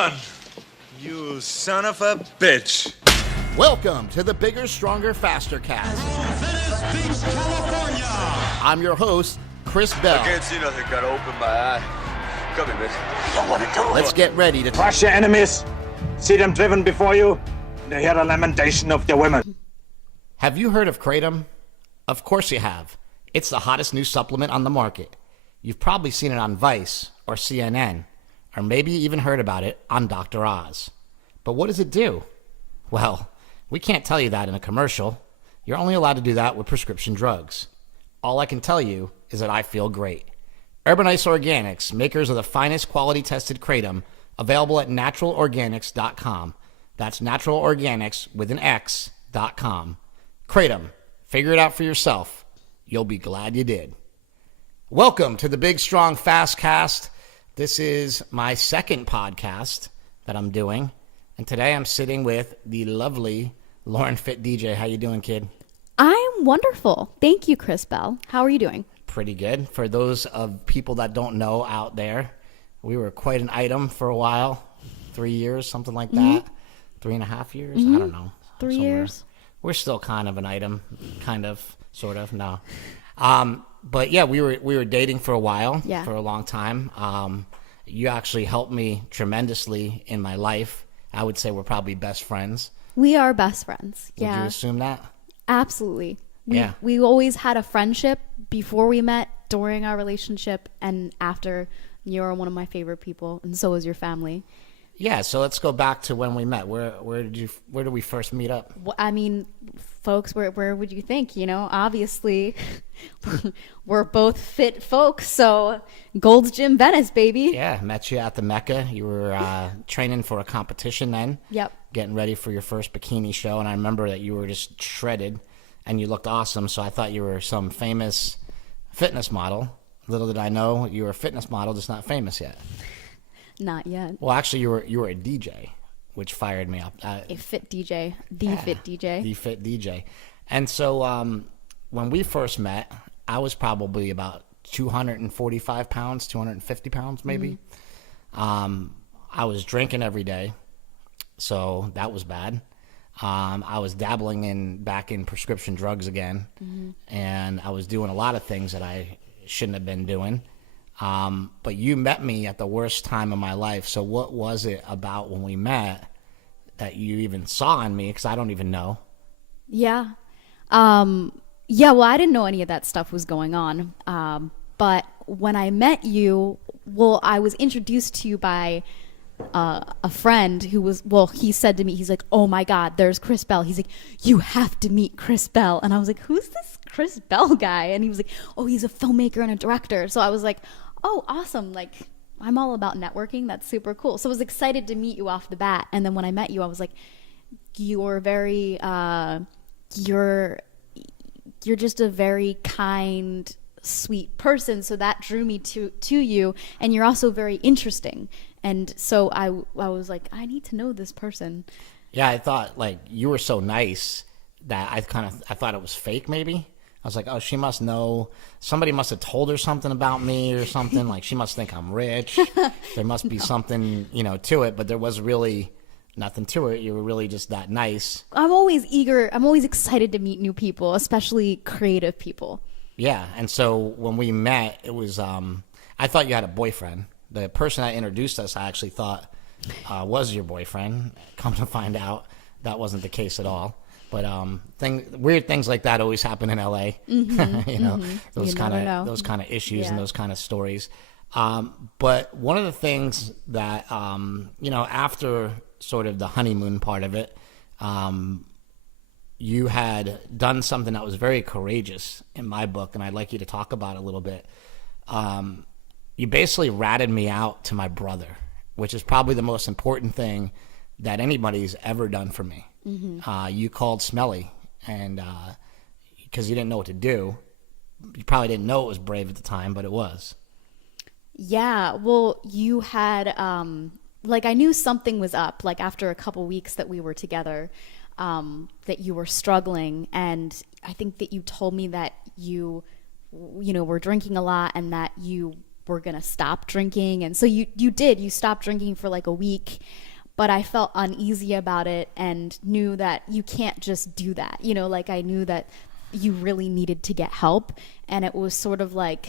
on! You son of a bitch. Welcome to the Bigger, Stronger, Faster cast. Venice Beach, California. I'm your host, Chris Bell. I can't see nothing, gotta open my eye. Come here, bitch. You wanna do it? Let's get ready to Crush your enemies, see them driven before you, and hear the lamentation of their women. Have you heard of kratom? Of course you have. It's the hottest new supplement on the market. You've probably seen it on Vice or CNN, or maybe even heard about it on Dr. Oz. But what does it do? Well, we can't tell you that in a commercial. You're only allowed to do that with prescription drugs. All I can tell you is that I feel great. Urban Ice Organics, makers of the finest quality tested kratom, available at naturalorganics.com. That's naturalorganics with an X.com. Kratom, figure it out for yourself. You'll be glad you did. Welcome to the Big, Strong, Fast cast. This is my second podcast that I'm doing. And today I'm sitting with the lovely Lauren Fit DJ. How you doing, kid? I'm wonderful. Thank you, Chris Bell. How are you doing? Pretty good. For those of people that don't know out there, we were quite an item for a while. 3 years, something like that. 3.5 years? I don't know. 3 years. We're still kind of an item. Kind of, sort of, no. But yeah, we were dating for a while, for a long time. You actually helped me tremendously in my life. I would say we're probably best friends. We are best friends. Would you assume that? Absolutely. Yeah. We always had a friendship before we met, during our relationship, and after. You're one of my favorite people, and so is your family. Yeah, so let's go back to when we met. Where did we first meet up? Well, I mean, folks, where would you think? You know, obviously, we're both fit folks, so Gold's Gym Venice, baby. Yeah, met you at the Mecca. You were training for a competition then. Yep. Getting ready for your first bikini show, and I remember that you were just shredded, and you looked awesome, so I thought you were some famous fitness model. Little did I know you were a fitness model, just not famous yet. Not yet. Well, actually, you were a DJ, which fired me up. A fit DJ, the fit DJ. The fit DJ. And so when we first met, I was probably about 245 pounds, 250 pounds maybe. I was drinking every day, so that was bad. I was dabbling back in prescription drugs again, and I was doing a lot of things that I shouldn't have been doing. But you met me at the worst time of my life. So what was it about when we met that you even saw in me? Because I don't even know. Yeah. Well, I didn't know any of that stuff was going on. But when I met you, I was introduced to you by a friend who was, he said to me, he's like, oh my God, there's Chris Bell. He's like, you have to meet Chris Bell. And I was like, who's this Chris Bell guy? And he was like, oh, he's a filmmaker and a director. So I was like, oh, awesome. Like, I'm all about networking. That's super cool. So I was excited to meet you off the bat. And then when I met you, I was like, you're very, you're just a very kind, sweet person. So that drew me to you. And you're also very interesting. And so I was like, I need to know this person. Yeah, I thought like you were so nice that I thought it was fake maybe. I was like, oh, she must know. Somebody must have told her something about me or something. Like, she must think I'm rich. There must be something, to it. But there was really nothing to it. You were really just that nice. I'm always eager. I'm always excited to meet new people, especially creative people. Yeah. And so when we met, it was, I thought you had a boyfriend. The person that introduced us, I actually thought was your boyfriend. Come to find out, that wasn't the case at all. But weird things like that always happen in LA. Those kind of issues and those kind of stories. But one of the things that after sort of the honeymoon part of it, you had done something that was very courageous in my book, and I'd like you to talk about it a little bit. You basically ratted me out to my brother, which is probably the most important thing that anybody's ever done for me. You called Smelly, and because you didn't know what to do. You probably didn't know it was brave at the time, but it was. Yeah, well, you had I knew something was up, like after a couple weeks that we were together, that you were struggling, and I think that you told me that you were drinking a lot and that you were going to stop drinking. And so you stopped drinking for like a week, but I felt uneasy about it and knew that you can't just do that. You know, like I knew that you really needed to get help. And it was sort of like,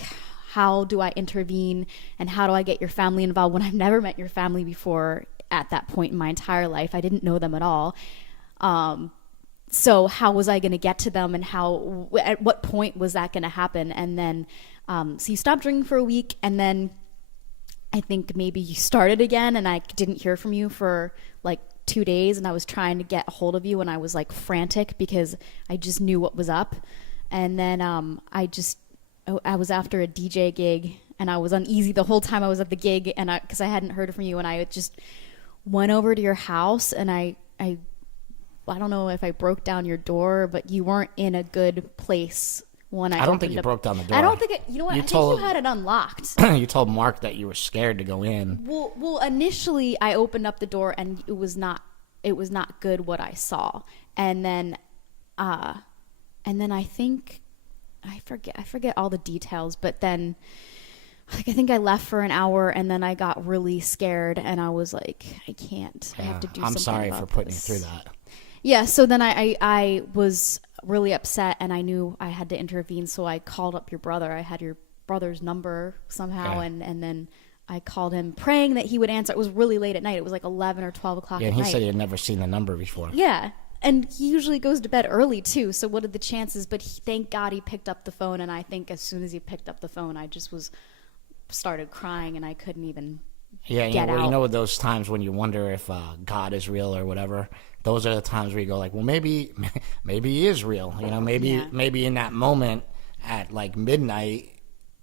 how do I intervene and how do I get your family involved when I've never met your family before at that point in my entire life? I didn't know them at all. So how was I going to get to them, and at what point was that going to happen? And then, so you stopped drinking for a week, and then I think maybe you started again, and I didn't hear from you for like 2 days, and I was trying to get a hold of you, and I was like frantic because I just knew what was up. And then I was after a DJ gig, and I was uneasy the whole time I was at the gig, and because I hadn't heard from you, and I just went over to your house, and I don't know if I broke down your door, but you weren't in a good place when I don't think you broke down the door. I don't think it, you know what? I think you had it unlocked. You told Mark that you were scared to go in. Well, initially I opened up the door and it was not good what I saw. And then I think I forget all the details, but then like I think I left for an hour, and then I got really scared, and I was like, I can't. I have to do something. I'm sorry about for putting this. you through that. Yeah, so then I was really upset, and I knew I had to intervene, so I called up your brother. I had your brother's number somehow, and then I called him praying that he would answer. It was really late at night. It was like 11 or 12 o'clock at night. Yeah, and he said he had never seen the number before. Yeah, and he usually goes to bed early, too, so what are the chances? But thank God he picked up the phone, and I think as soon as he picked up the phone, I just started crying, and I couldn't even get out. You know those times when you wonder if God is real or whatever? Those are the times where you go like, well, maybe he is real. You know, maybe in that moment at like midnight,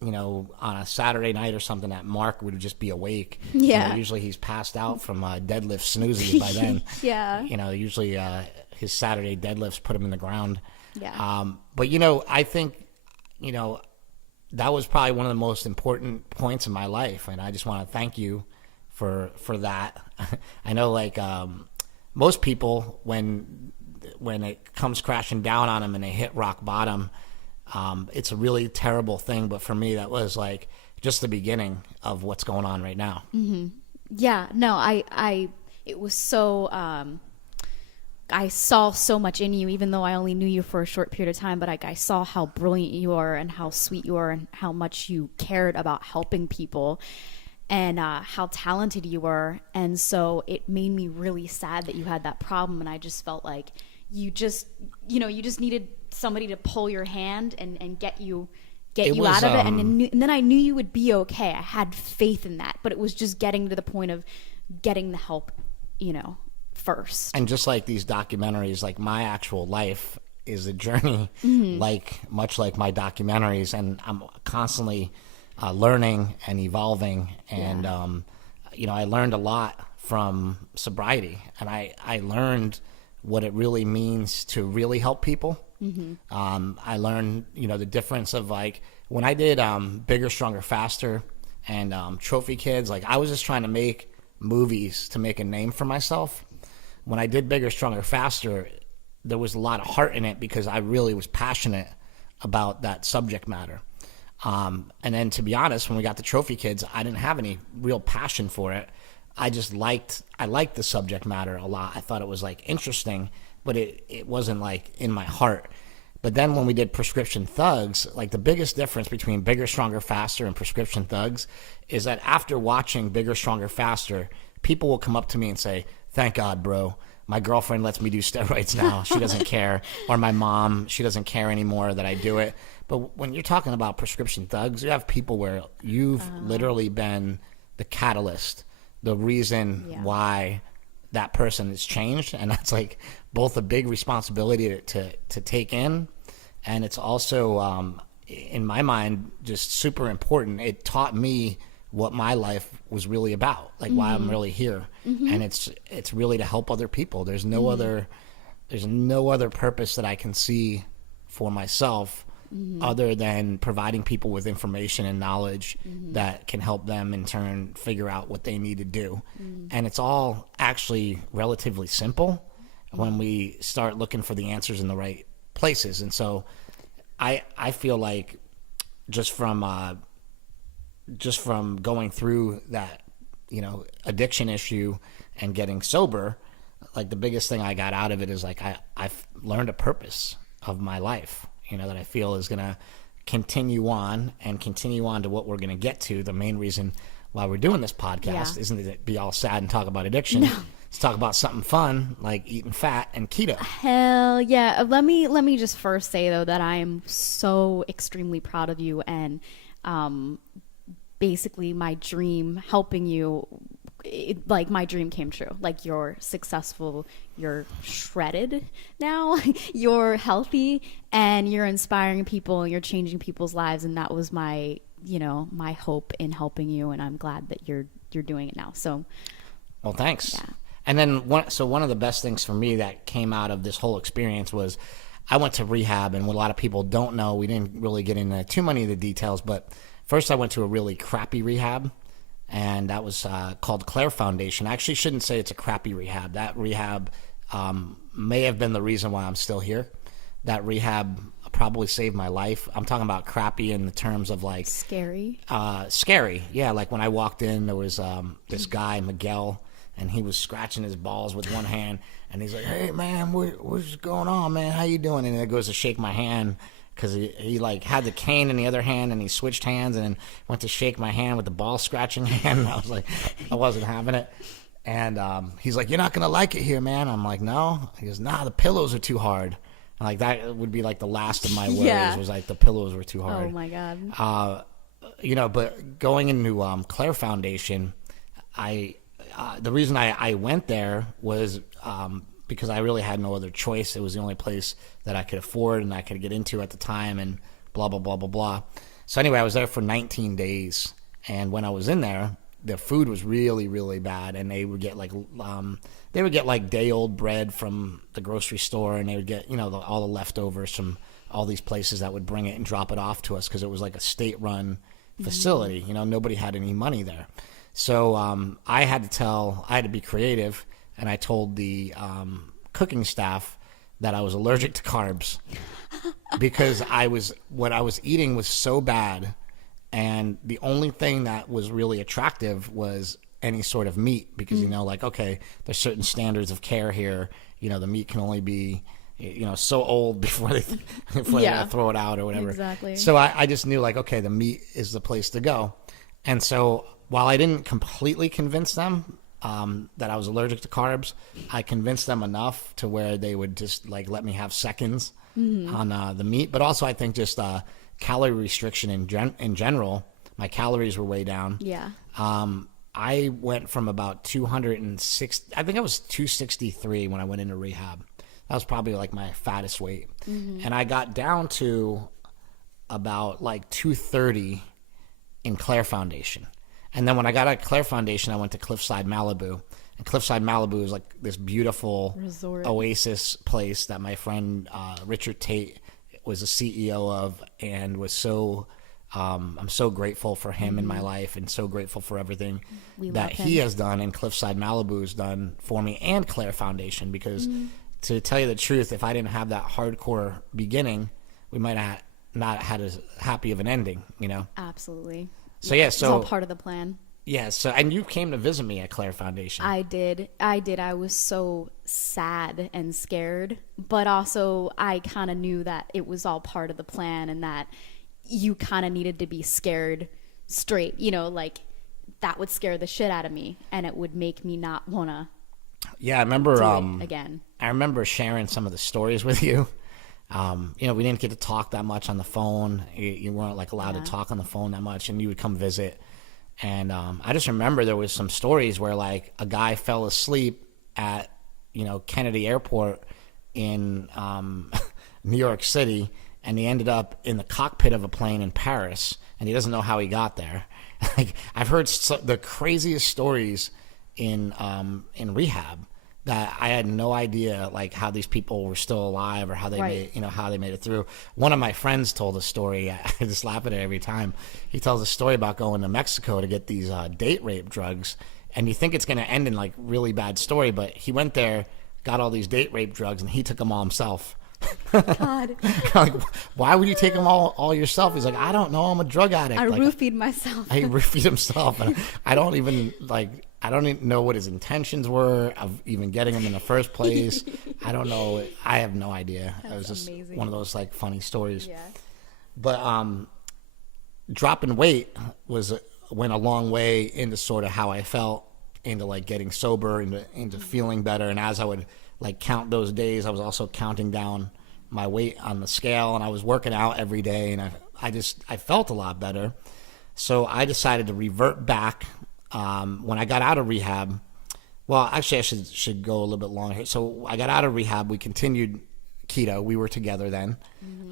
you know, on a Saturday night or something, that Mark would just be awake. Yeah. You know, usually he's passed out from deadlift snoozing by then. Yeah. You know, usually his Saturday deadlifts put him in the ground. Yeah. But, you know, I think, you know, that was probably one of the most important points in my life. And I just want to thank you for that. I know like most people, when it comes crashing down on them and they hit rock bottom, it's a really terrible thing. But for me, that was like just the beginning of what's going on right now. Mm-hmm. Yeah, no, it was so, I saw so much in you, even though I only knew you for a short period of time, but I saw how brilliant you are and how sweet you are and how much you cared about helping people and how talented you were. And so it made me really sad that you had that problem. And I just felt like you just needed somebody to pull your hand and get you out of it. And then I knew you would be okay. I had faith in that, but it was just getting to the point of getting the help, you know, first. And just like these documentaries, like my actual life is a journey, much like my documentaries, and I'm constantly learning and evolving. And you know, I learned a lot from sobriety, and I learned what it really means to really help people. I learned, you know, the difference of like when I did Bigger, Stronger, Faster and Trophy Kids, like I was just trying to make movies to make a name for myself. When I did Bigger, Stronger, Faster, there was a lot of heart in it because I really was passionate about that subject matter. And then to be honest, when we got the Trophy Kids, I didn't have any real passion for it. I liked the subject matter a lot. I thought it was like interesting, but it wasn't like in my heart. But then when we did Prescription Thugs, like the biggest difference between Bigger, Stronger, Faster and Prescription Thugs is that after watching Bigger, Stronger, Faster, people will come up to me and say, "Thank God, bro. My girlfriend lets me do steroids now. She doesn't care." Or my mom, she doesn't care anymore that I do it. But when you're talking about Prescription Thugs, you have people where you've literally been the catalyst, the reason why that person has changed. And that's like both a big responsibility to take in. And it's also, in my mind, just super important. It taught me what my life was really about, like why I'm really here. And it's really to help other people. There's no other purpose that I can see for myself other than providing people with information and knowledge that can help them in turn figure out what they need to do. And it's all actually relatively simple when we start looking for the answers in the right places. And so I feel like just from just from going through that, addiction issue and getting sober, like the biggest thing I got out of it is like I've learned a purpose of my life, that I feel is going to continue on to what we're going to get to. The main reason why we're doing this podcast isn't to be all sad and talk about addiction. No. Let's talk about something fun like eating fat and keto. Hell yeah. Let me just first say though that I am so extremely proud of you, and basically my dream helping you, like my dream came true. Like you're successful, you're shredded now, you're healthy, and you're inspiring people and you're changing people's lives, and that was my my hope in helping you, and I'm glad that you're doing it now. So well, thanks. Yeah. And then one of the best things for me that came out of this whole experience was I went to rehab, and what a lot of people don't know, we didn't really get into too many of the details, but first I went to a really crappy rehab, and that was called Claire Foundation. I actually shouldn't say it's a crappy rehab. That rehab may have been the reason why I'm still here. That rehab probably saved my life. I'm talking about crappy in the terms of like scary. Scary, yeah. Like when I walked in, there was this guy Miguel, and he was scratching his balls with one hand, and he's like, "Hey man, what's going on, man? How you doing?" And he goes to shake my hand because he like had the cane in the other hand, and he switched hands and then went to shake my hand with the ball scratching hand. And I was like, I wasn't having it. And he's like, "You're not gonna like it here, man." I'm like, "No." He goes, "Nah, the pillows are too hard." And like that would be like the last of my worries. Yeah. Was like the pillows were too hard. Oh my God. But going into Claire Foundation, the reason I went there was because I really had no other choice. It was the only place that I could afford and I could get into at the time, and blah, blah, blah, blah, blah. So anyway, I was there for 19 days. And when I was in there, the food was really, really bad. And they would get like day-old bread from the grocery store, and they would get, all the leftovers from all these places that would bring it and drop it off to us because it was like a state-run facility. Nobody had any money there. So I had to be creative, and I told the cooking staff that I was allergic to carbs because what I was eating was so bad, and the only thing that was really attractive was any sort of meat because, okay, there's certain standards of care here. The meat can only be, so old before they throw it out or whatever. Exactly. So I just knew like, okay, the meat is the place to go. And so while I didn't completely convince them that I was allergic to carbs, I convinced them enough to where they would just like let me have seconds on the meat. But also I think just calorie restriction in general, my calories were way down. Yeah. I went from about 206, I think I was 263 when I went into rehab. That was probably like my fattest weight. And I got down to about like 230 in Claire Foundation. And then when I got out of Claire Foundation, I went to Cliffside, Malibu. And Cliffside, Malibu is like this beautiful resort oasis place that my friend Richard Tate was the CEO of, and was so I'm so grateful for him in my life, and so grateful for everything that he has done and Cliffside Malibu has done for me, and Claire Foundation, because to tell you the truth, if I didn't have that hardcore beginning, we might have not had as happy of an ending, Absolutely. So yeah, It's all part of the plan. Yeah, so and you came to visit me at Claire Foundation. I did. I was so sad and scared, but also I kind of knew that it was all part of the plan, and that you kind of needed to be scared straight, like that would scare the shit out of me, and it would make me not want to. Yeah, I remember again. I remember sharing some of the stories with you. We didn't get to talk that much on the phone. You weren't like allowed to talk on the phone that much, and you would come visit. And I just remember there was some stories where like a guy fell asleep at Kennedy Airport in New York City, and he ended up in the cockpit of a plane in Paris, and he doesn't know how he got there. Like I've heard the craziest stories in rehab that I had no idea like how these people were still alive or how they made it through. One of my friends told a story. I just laugh at it every time. He tells a story about going to Mexico to get these date rape drugs, and you think it's going to end in like really bad story, but he went there, got all these date rape drugs, and he took them all himself. God. Like, why would you take them all yourself? He's like, I don't know. I'm a drug addict. I like, roofied myself. he roofied himself. And I don't even know what his intentions were of even getting him in the first place. I don't know. I have no idea. It was just amazing. one of those like funny stories. Yeah. But dropping weight went a long way into sort of how I felt, into like getting sober, into feeling better. And as I would like count those days, I was also counting down my weight on the scale, and I was working out every day, and I felt a lot better. So I decided to revert back when I got out of rehab. Well, actually, I should go a little bit longer. So I got out of rehab. We continued keto. We were together then.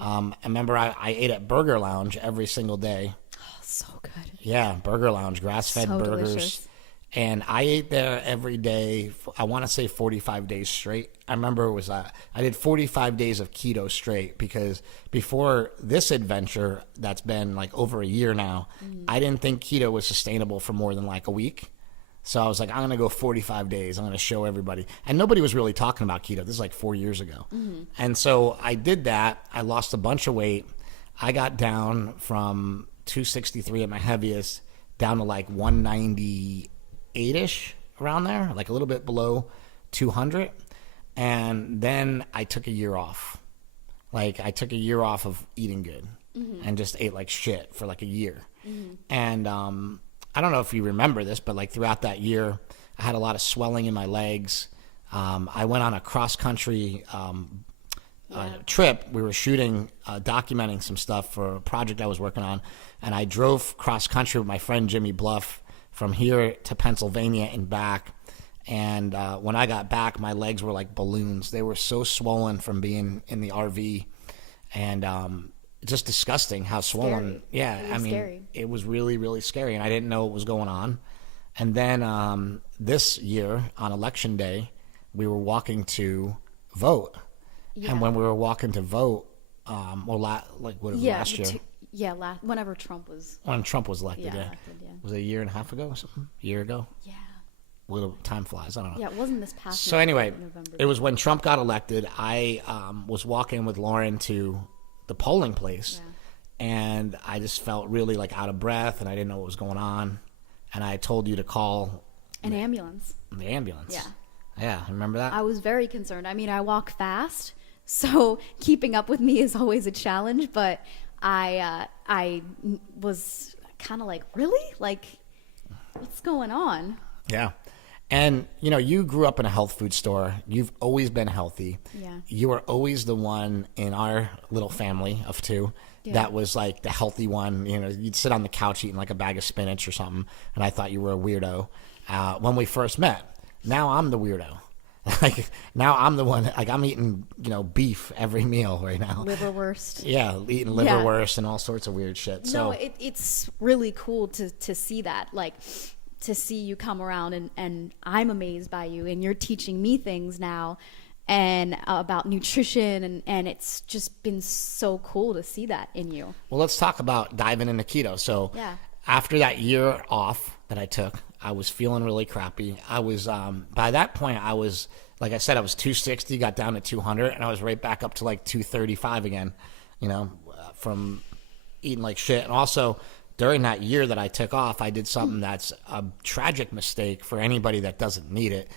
I remember I ate at Burger Lounge every single day. Oh, so good. Yeah, Burger Lounge, grass-fed So burgers. delicious. And I ate there every day. I want to say 45 days straight. I remember I did 45 days of keto straight, because before this adventure that's been like over a year now, I didn't think keto was sustainable for more than like a week. So I was like, I'm going to go 45 days. I'm going to show everybody. And nobody was really talking about keto. This is like 4 years ago. And so I did that. I lost a bunch of weight. I got down from 263 at my heaviest down to like 198-ish, around there, like a little bit below 200. And then I took a year off. Like I took a year off of eating good and just ate like shit for like a year. And I don't know if you remember this, but like throughout that year, I had a lot of swelling in my legs. I went on a cross-country trip. We were shooting, documenting some stuff for a project I was working on, and I drove cross-country with my friend Jimmy Bluff from here to Pennsylvania and back. And when I got back, my legs were like balloons. They were so swollen from being in the RV, and just disgusting how swollen. Scary. Yeah, It was I mean, scary. it was really, really scary, and I didn't know what was going on. And then this year on election day, we were walking to vote, and when we were walking to vote, last year, whenever Trump was. when Trump was elected, elected, was it a year and a half ago or something? A year ago? Yeah. Little time flies. I don't know. Yeah, it wasn't this past So anyway, November. it was when Trump got elected. I was walking with Lauren to the polling place, and I just felt really like out of breath, and I didn't know what was going on. And I told you to call An ambulance. the ambulance. Yeah. Yeah, remember that? I was very concerned. I mean, I walk fast, so keeping up with me is always a challenge, but I was kind of like, really? Like, what's going on? Yeah. And, you grew up in a health food store. You've always been healthy. Yeah. You were always the one in our little family of two that was like the healthy one. You'd sit on the couch eating like a bag of spinach or something, and I thought you were a weirdo when we first met. Now I'm the weirdo. Like, now I'm the one, like, I'm eating, beef every meal right now. Liverwurst. Yeah, eating liverwurst and all sorts of weird shit. So No, it's really cool to see that. Like, to see you come around and I'm amazed by you, and you're teaching me things now and about nutrition, and it's just been so cool to see that in you. Well, let's talk about diving into keto. So after that year off that I took, I was feeling really crappy. I was, by that point, I was, like I said, I was 260, got down to 200, and I was right back up to like 235 again, from eating like shit. And also, during that year that I took off, I did something that's a tragic mistake for anybody that doesn't need it.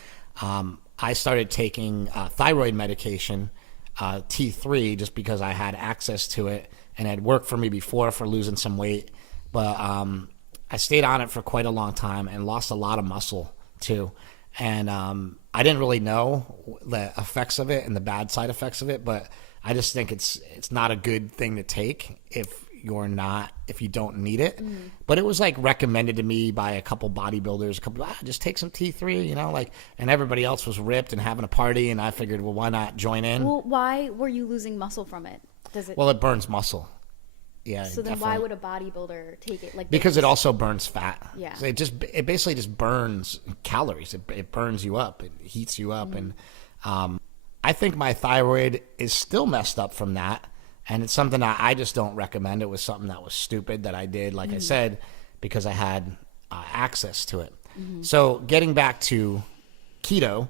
I started taking thyroid medication, T3, just because I had access to it, and it had worked for me before for losing some weight. But I stayed on it for quite a long time and lost a lot of muscle too. And I didn't really know the effects of it and the bad side effects of it, but I just think it's not a good thing to take if you don't need it. But it was like recommended to me by a couple bodybuilders, just take some T3, and everybody else was ripped and having a party, and I figured, well, why not join in? Well, why were you losing muscle from it? Well, it burns muscle. Yeah. So then why would a bodybuilder take it? Like, because it also burns fat. Yeah. So it basically just burns calories. It burns you up. It heats you up. And I think my thyroid is still messed up from that. And it's something that I just don't recommend. It was something that was stupid that I did, like I said, because I had access to it. So getting back to keto.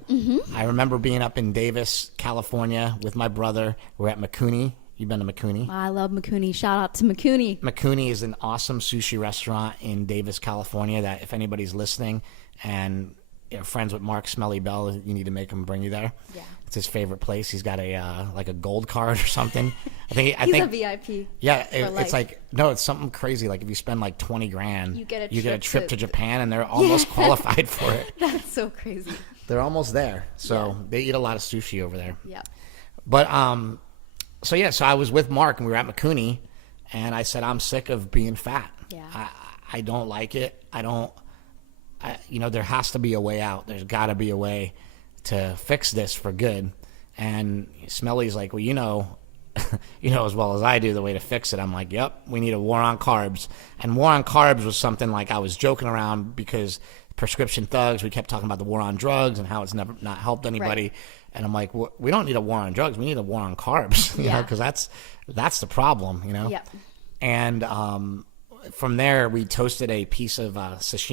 I remember being up in Davis, California with my brother. We're at Makuni. You've been to Makuni? I love Makuni. Shout out to Makuni. Makuni is an awesome sushi restaurant in Davis, California that if anybody's listening and you're friends with Mark Smelly Bell, you need to make him bring you there. Yeah. It's his favorite place. He's got a like a gold card or something. He's a VIP. Yeah, it's like, no, it's something crazy. Like if you spend like 20 grand, you get a trip to Japan, and they're almost qualified for it. That's so crazy. They're almost there. So they eat a lot of sushi over there. Yeah. But so I was with Mark and we were at Makuni, and I said, I'm sick of being fat. Yeah. I don't like it. There has to be a way out. There's got to be a way to fix this for good. And Smelly's like, well, you know as well as I do the way to fix it. I'm like, yep, we need a war on carbs. And war on carbs was something like I was joking around because prescription thugs, we kept talking about the war on drugs and how it's never not helped anybody. Right. And I'm like, well, we don't need a war on drugs. We need a war on carbs, you know, because that's the problem, you know. Yep. And from there, we toasted a piece of salmon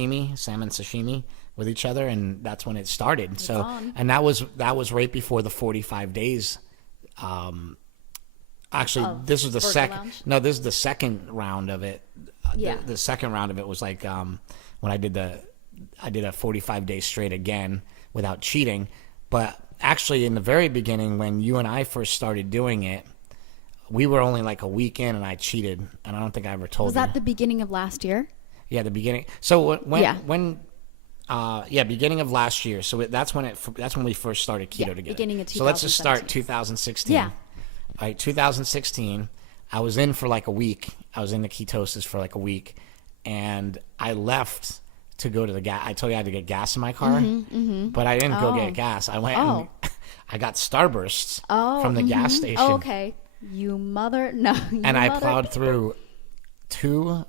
sashimi with each other, and that's when it started. It's on. And that was right before the 45 days. Actually, this was the second. No, this is the second round of it. Yeah. The second round of it was like when I did a 45 days straight again without cheating, but actually, in the very beginning, when you and I first started doing it, we were only like a week in, and I cheated, and I don't think I ever told you. Was that the beginning of last year? Yeah, the beginning. So beginning of last year. So that's when we first started keto together. Beginning of 2017. So let's just start 2016. Yeah. All right, 2016. I was in for like a week. I was in the ketosis for like a week, and I left to go to the gas. I told you I had to get gas in my car, but I didn't go get gas. I went and I got Starbursts from the gas station. Oh, okay. And I plowed through 2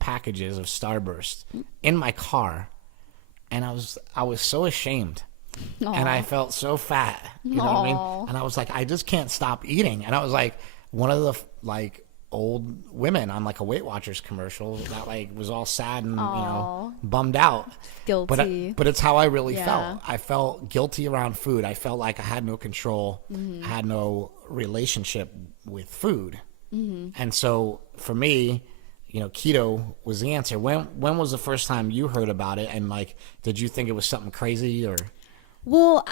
packages of Starburst in my car, and I was so ashamed. Aww. And I felt so fat, you know what I mean? And I was like, I just can't stop eating. And I was like one of the like old women on like a Weight Watchers commercial that like was all sad and bummed out. Guilty. But it's how I really felt. I felt guilty around food. I felt like I had no control. I had no relationship with food. And so for me, keto was the answer. When was the first time you heard about it, and like, did you think it was something crazy or? Well,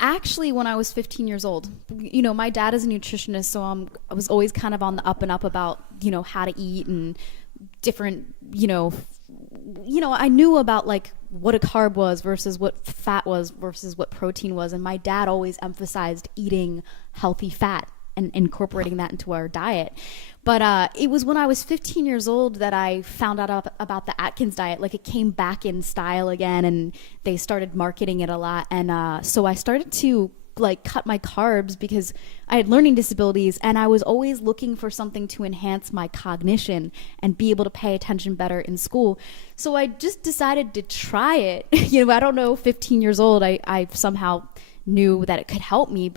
actually, when I was 15 years old, my dad is a nutritionist, so I was always kind of on the up and up about, how to eat and different, I knew about like what a carb was versus what fat was versus what protein was. And my dad always emphasized eating healthy fat and incorporating that into our diet. But it was when I was 15 years old that I found out about the Atkins diet. Like, it came back in style again, and they started marketing it a lot. And so I started to like cut my carbs because I had learning disabilities, and I was always looking for something to enhance my cognition and be able to pay attention better in school. So I just decided to try it. I don't know, 15 years old, I somehow knew that it could help me,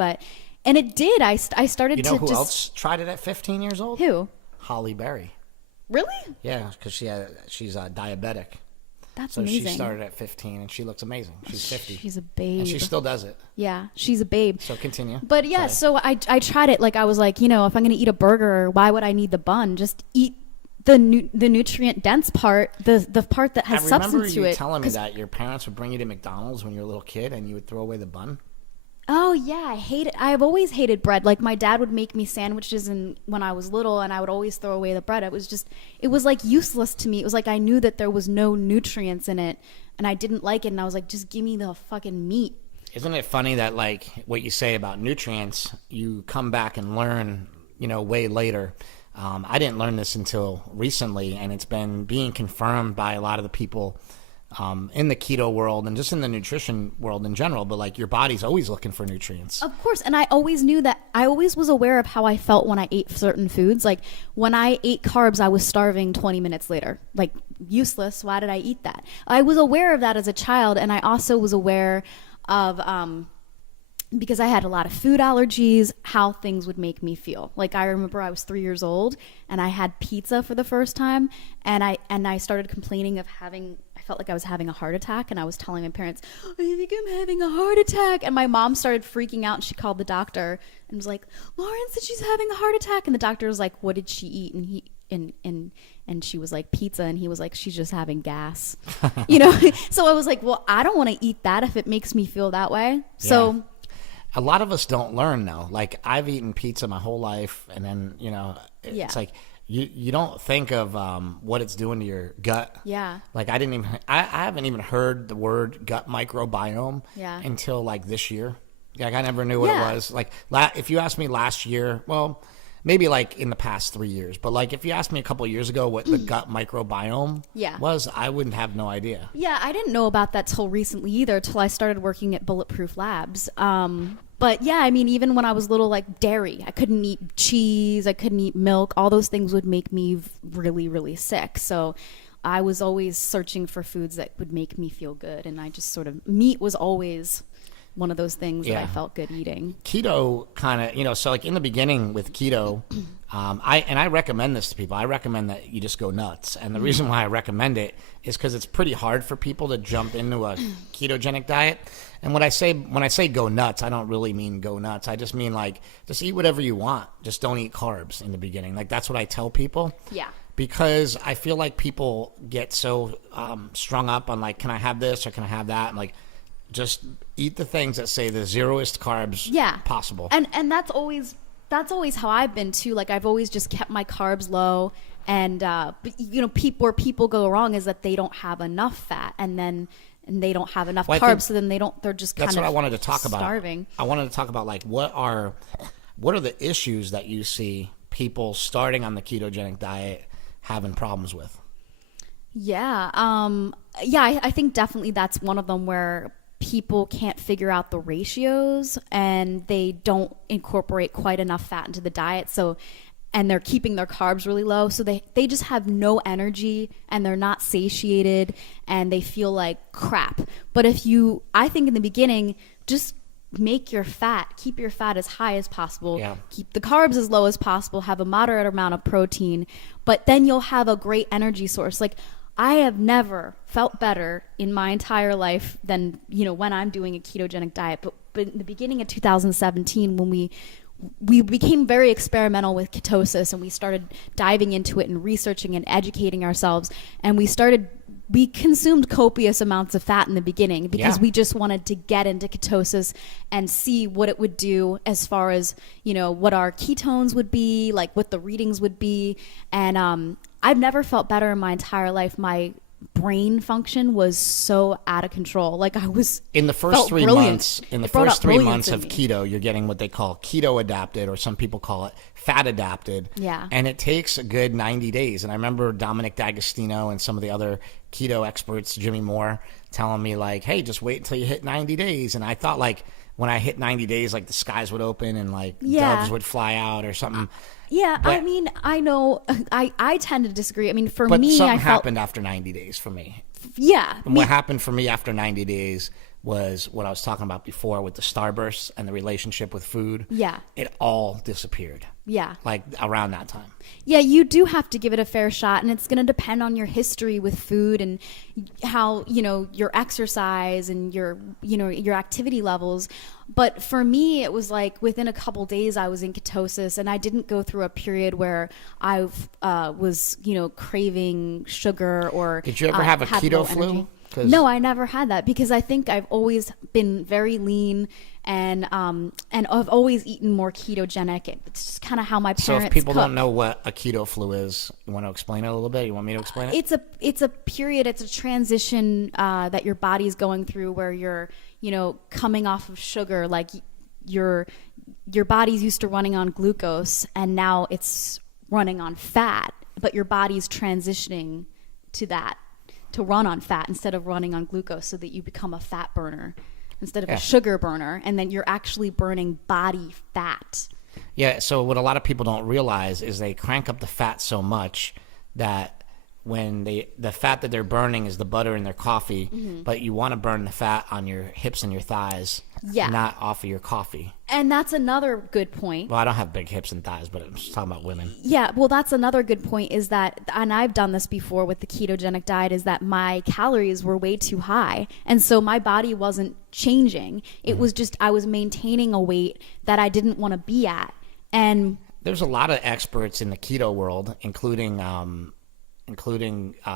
and it did. I started to. Who else tried it at 15 years old? Who? Holly Berry. Really? Yeah, because she's diabetic. That's so amazing. So she started at 15, and she looks amazing. She's 50. She's a babe. And she still does it. Yeah, she's a babe. So continue. But yeah, so I tried it. Like, I was like, if I'm going to eat a burger, why would I need the bun? Just eat the nutrient dense part, the part that has substance to it. I remember you telling me that your parents would bring you to McDonald's when you were a little kid, and you would throw away the bun. Oh yeah, I hate it. I've always hated bread. Like, my dad would make me sandwiches when I was little, and I would always throw away the bread. It was like useless to me. It was like I knew that there was no nutrients in it, and I didn't like it, and I was like, just give me the fucking meat. Isn't it funny that like what you say about nutrients, you come back and learn, way later. I didn't learn this until recently, and it's been being confirmed by a lot of the people in the keto world and just in the nutrition world in general, but like your body's always looking for nutrients. Of course. And I always knew that. I always was aware of how I felt when I ate certain foods. Like, when I ate carbs, I was starving 20 minutes later. Like, useless. Why did I eat that? I was aware of that as a child. And I also was aware of, because I had a lot of food allergies, how things would make me feel. Like, I remember I was 3 years old and I had pizza for the first time, and I started complaining of having, I felt like I was having a heart attack, and I was telling my parents, I think I'm having a heart attack. And my mom started freaking out, and she called the doctor and was like, Lauren said she's having a heart attack. And the doctor was like, what did she eat? And she was like, pizza. And he was like, she's just having gas. So I was like, well, I don't want to eat that if it makes me feel that way. So a lot of us don't learn though. Like I've eaten pizza my whole life, and then it's like you don't think of what it's doing to your gut. Yeah. Like I haven't even heard the word gut microbiome until like this year. Like I never knew what it was. Like if you asked me last year, well, maybe like in the past 3 years, but like if you asked me a couple of years ago what the gut microbiome was, I wouldn't have no idea. Yeah, I didn't know about that till recently either, till I started working at Bulletproof Labs. But yeah, I mean, even when I was little, like dairy, I couldn't eat cheese, I couldn't eat milk. All those things would make me really, really sick. So I was always searching for foods that would make me feel good. And I just meat was always one of those things that I felt good eating. Keto kind of, so like in the beginning with keto, I recommend this to people. I recommend that you just go nuts. And the reason why I recommend it is because it's pretty hard for people to jump into a ketogenic diet. And when I say go nuts, I don't really mean go nuts. I just mean like, just eat whatever you want. Just don't eat carbs in the beginning. Like that's what I tell people. Yeah. Because I feel like people get so strung up on like, can I have this or can I have that? And like, just eat the things that say the zeroest carbs possible. And that's always how I've been too. Like I've always just kept my carbs low. And but where people go wrong is that they don't have enough fat, and they don't have enough carbs, so then they're just kind of starving. That's what I wanted to talk about. I wanted to talk about like what are the issues that you see people starting on the ketogenic diet having problems with? Yeah. I think definitely that's one of them, where people can't figure out the ratios and they don't incorporate quite enough fat into the diet. And they're keeping their carbs really low. So they just have no energy and they're not satiated and they feel like crap. But I think in the beginning, just keep your fat as high as possible. Yeah. Keep the carbs as low as possible. Have a moderate amount of protein. But then you'll have a great energy source. Like, I have never felt better in my entire life than, when I'm doing a ketogenic diet. But in the beginning of 2017, when we became very experimental with ketosis and we started diving into it and researching and educating ourselves, and we consumed copious amounts of fat in the beginning because we just wanted to get into ketosis and see what it would do as far as, what our ketones would be, like what the readings would be. And I've never felt better in my entire life. My brain function was so out of control. Like I was in the first 3 months. In the first 3 months of keto, you're getting what they call keto adapted, or some people call it fat adapted. Yeah. And it takes a good 90 days. And I remember Dominic D'Agostino and some of the other keto experts, Jimmy Moore, telling me like, "Hey, just wait until you hit 90 days." And I thought like when I hit 90 days, like the skies would open and like doves would fly out or something. Yeah, but, I mean, I know, I tend to disagree. I mean, for me, but something happened after 90 days for me. Yeah. And what happened for me after 90 days was what I was talking about before with the starbursts and the relationship with food. Yeah. It all disappeared. Yeah. Like around that time. Yeah, you do have to give it a fair shot, and it's going to depend on your history with food and how, your exercise and your activity levels. But for me, it was like within a couple days I was in ketosis, and I didn't go through a period where I was, craving sugar or Did you ever have a keto flu? No, I never had that because I think I've always been very lean and I've always eaten more ketogenic. It's just kind of how my parents So if people cook. don't know what a keto flu is, you want to explain it a little bit? You want me to explain it? It's a period, it's a transition that your body's going through where you're, coming off of sugar. Like your body's used to running on glucose and now it's running on fat, but your body's transitioning to that, to run on fat instead of running on glucose, so that you become a fat burner instead of a sugar burner, and then you're actually burning body fat. Yeah, so what a lot of people don't realize is they crank up the fat so much that when the fat that they're burning is the butter in their coffee, but you want to burn the fat on your hips and your thighs, not off of your coffee. And that's another good point. Well, I don't have big hips and thighs, but I'm just talking about women. Yeah, well, that's another good point is that, and I've done this before with the ketogenic diet, is that my calories were way too high. And so my body wasn't changing. It was just, I was maintaining a weight that I didn't want to be at. And there's a lot of experts in the keto world, including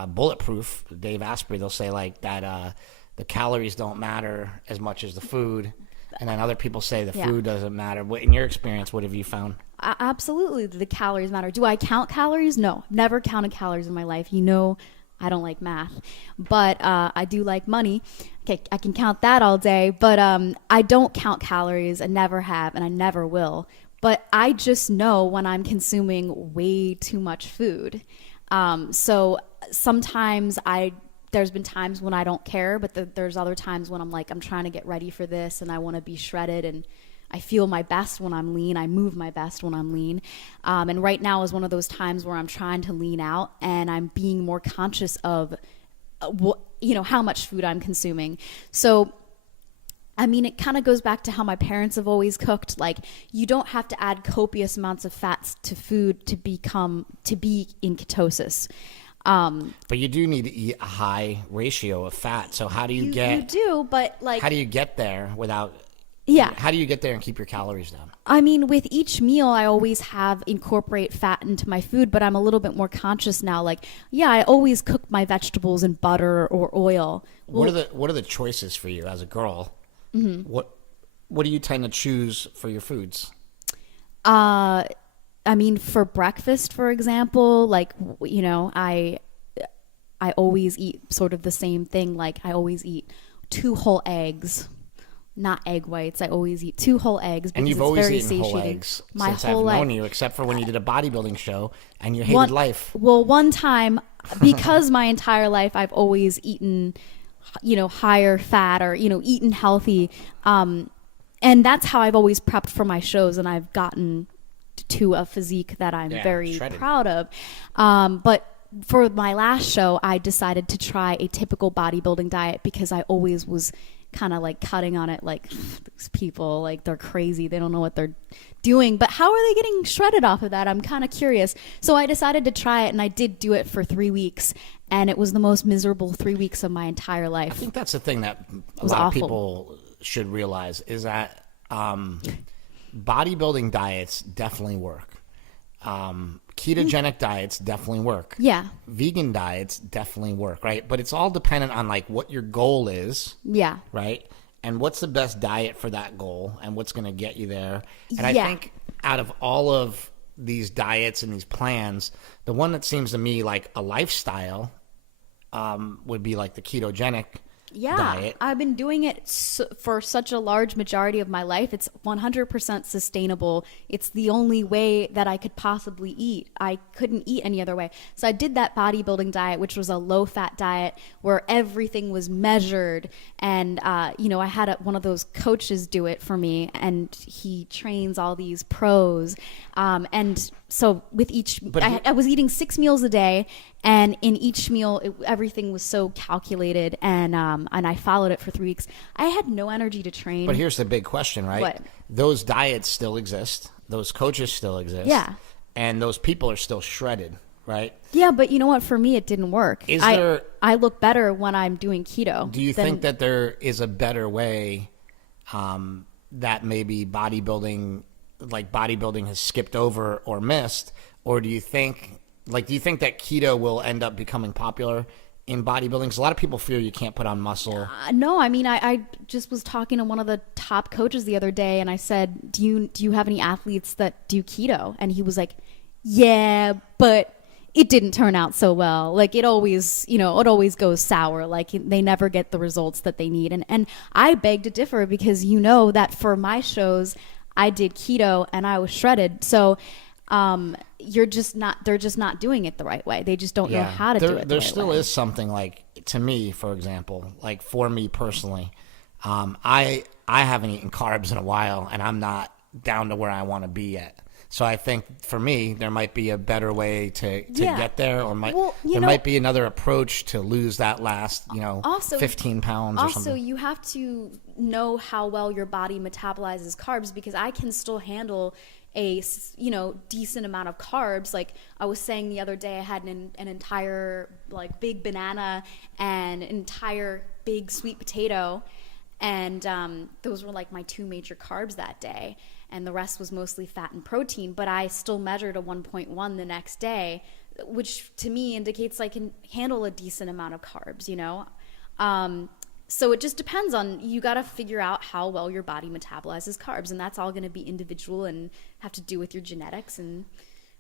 Bulletproof, Dave Asprey. They'll say like that the calories don't matter as much as the food. And then other people say the food doesn't matter. In your experience, what have you found? Absolutely, the calories matter. Do I count calories? No, never counted calories in my life. You know, I don't like math, but I do like money. Okay, I can count that all day, but I don't count calories. I never have, and I never will. But I just know when I'm consuming way too much food. So sometimes there's been times when I don't care, but there's other times when I'm like, I'm trying to get ready for this and I want to be shredded, and I feel my best when I'm lean. I move my best when I'm lean. And right now is one of those times where I'm trying to lean out and I'm being more conscious of, how much food I'm consuming. So, I mean, it kind of goes back to how my parents have always cooked. Like, you don't have to add copious amounts of fats to food to be in ketosis. But you do need to eat a high ratio of fat. So how do you get? You do, but like, how do you get there without? Yeah. How do you get there and keep your calories down? I mean, with each meal, I always incorporate fat into my food, but I'm a little bit more conscious now. Like, I always cook my vegetables in butter or oil. What are the choices for you as a girl? Mm-hmm. What do you tend to choose for your foods? I mean, for breakfast, for example, like, I always eat sort of the same thing. Like, I always eat 2 whole eggs, not egg whites. I always eat 2 whole eggs. And you've always eaten whole eggs since I've known you, except for when you did a bodybuilding show and you hated life. Well, one time, because my entire life I've always eaten, higher fat or, eaten healthy. And that's how I've always prepped for my shows, and I've gotten to a physique that I'm very proud of. But for my last show, I decided to try a typical bodybuilding diet because I always was kind of like cutting on it, like, these people, like, they're crazy, they don't know what they're doing, but how are they getting shredded off of that? I'm kind of curious. So I decided to try it, and I did do it for 3 weeks, and it was the most miserable 3 weeks of my entire life. I think that's the thing that a lot of people should realize is that bodybuilding diets definitely work. Ketogenic diets definitely work. Yeah. Vegan diets definitely work, right? But it's all dependent on like what your goal is. Yeah. Right? And what's the best diet for that goal and what's going to get you there. And I think out of all of these diets and these plans, the one that seems to me like a lifestyle would be like the ketogenic diet. I've been doing it for such a large majority of my life. It's 100% sustainable. It's the only way that I could possibly eat. I couldn't eat any other way. So I did that bodybuilding diet, which was a low-fat diet where everything was measured. And, I had one of those coaches do it for me, and he trains all these pros. And so with each, I was eating 6 meals a day, and in each meal, everything was so calculated, and I followed it for 3 weeks. I had no energy to train. But here's the big question, right? What? Those diets still exist. Those coaches still exist. Yeah. And those people are still shredded, right? Yeah, but you know what? For me, it didn't work. I look better when I'm doing keto. Do you think that there is a better way that maybe bodybuilding has skipped over or missed? Or do you think that keto will end up becoming popular in bodybuilding? Because a lot of people fear you can't put on muscle. No, I mean, I just was talking to one of the top coaches the other day, and I said, do you have any athletes that do keto? And he was like, yeah, but it didn't turn out so well. Like, it always goes sour. Like, they never get the results that they need. And I beg to differ because that for my shows, I did keto and I was shredded. So they're just not doing it the right way. They just don't know how to do it. There still is something, like, to me, for example, like for me personally, I haven't eaten carbs in a while, and I'm not down to where I want to be yet. So I think for me, there might be a better way to get there, or there might be another approach to lose that last, 15 pounds or something. Also, you have to know how well your body metabolizes carbs, because I can still handle a decent amount of carbs. Like I was saying the other day, I had an entire like big banana and an entire big sweet potato, and those were like my 2 major carbs that day, and the rest was mostly fat and protein. But I still measured a 1.1 the next day, which to me indicates I can handle a decent amount of carbs, So it just depends on, you got to figure out how well your body metabolizes carbs, and that's all going to be individual and have to do with your genetics and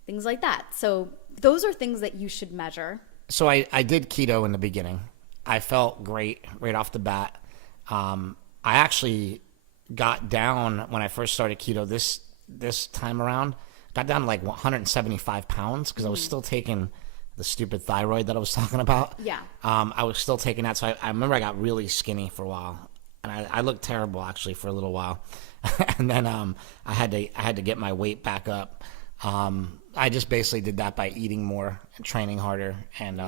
things like that. So those are things that you should measure. So I did keto in the beginning. I felt great right off the bat. I actually got down when I first started keto this time around, got down to like 175 pounds because I was still taking the stupid thyroid that I was talking about. Yeah. I was still taking that. So I remember I got really skinny for a while, and I looked terrible actually for a little while. And then I had to get my weight back up. I just basically did that by eating more and training harder, and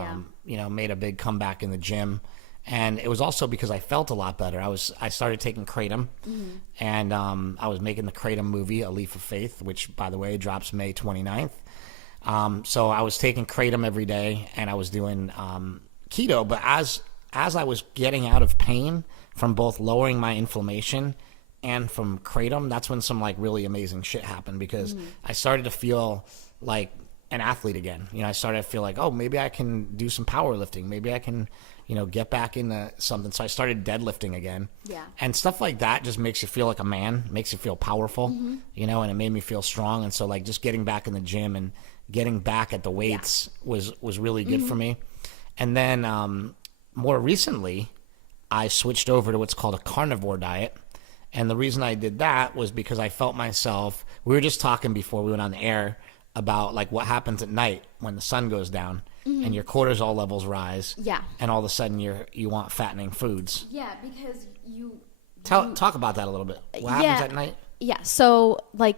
made a big comeback in the gym. And it was also because I felt a lot better. I started taking kratom, and I was making the kratom movie, A Leaf of Faith, which, by the way, drops May 29th. So I was taking kratom every day, and I was doing keto. But as I was getting out of pain from both lowering my inflammation and from kratom, that's when some like really amazing shit happened, because I started to feel like an athlete again. I started to feel like, oh, maybe I can do some powerlifting. Maybe I can, get back into something. So I started deadlifting again. Yeah. And stuff like that just makes you feel like a man, makes you feel powerful, and it made me feel strong. And so like just getting back in the gym and getting back at the weights was really good for me. And then more recently, I switched over to what's called a carnivore diet. And the reason I did that was because I felt myself, we were just talking before we went on the air about like what happens at night when the sun goes down and your cortisol levels rise. Yeah. And all of a sudden you want fattening foods. Yeah, because talk about that a little bit. What happens at night? Yeah. So like,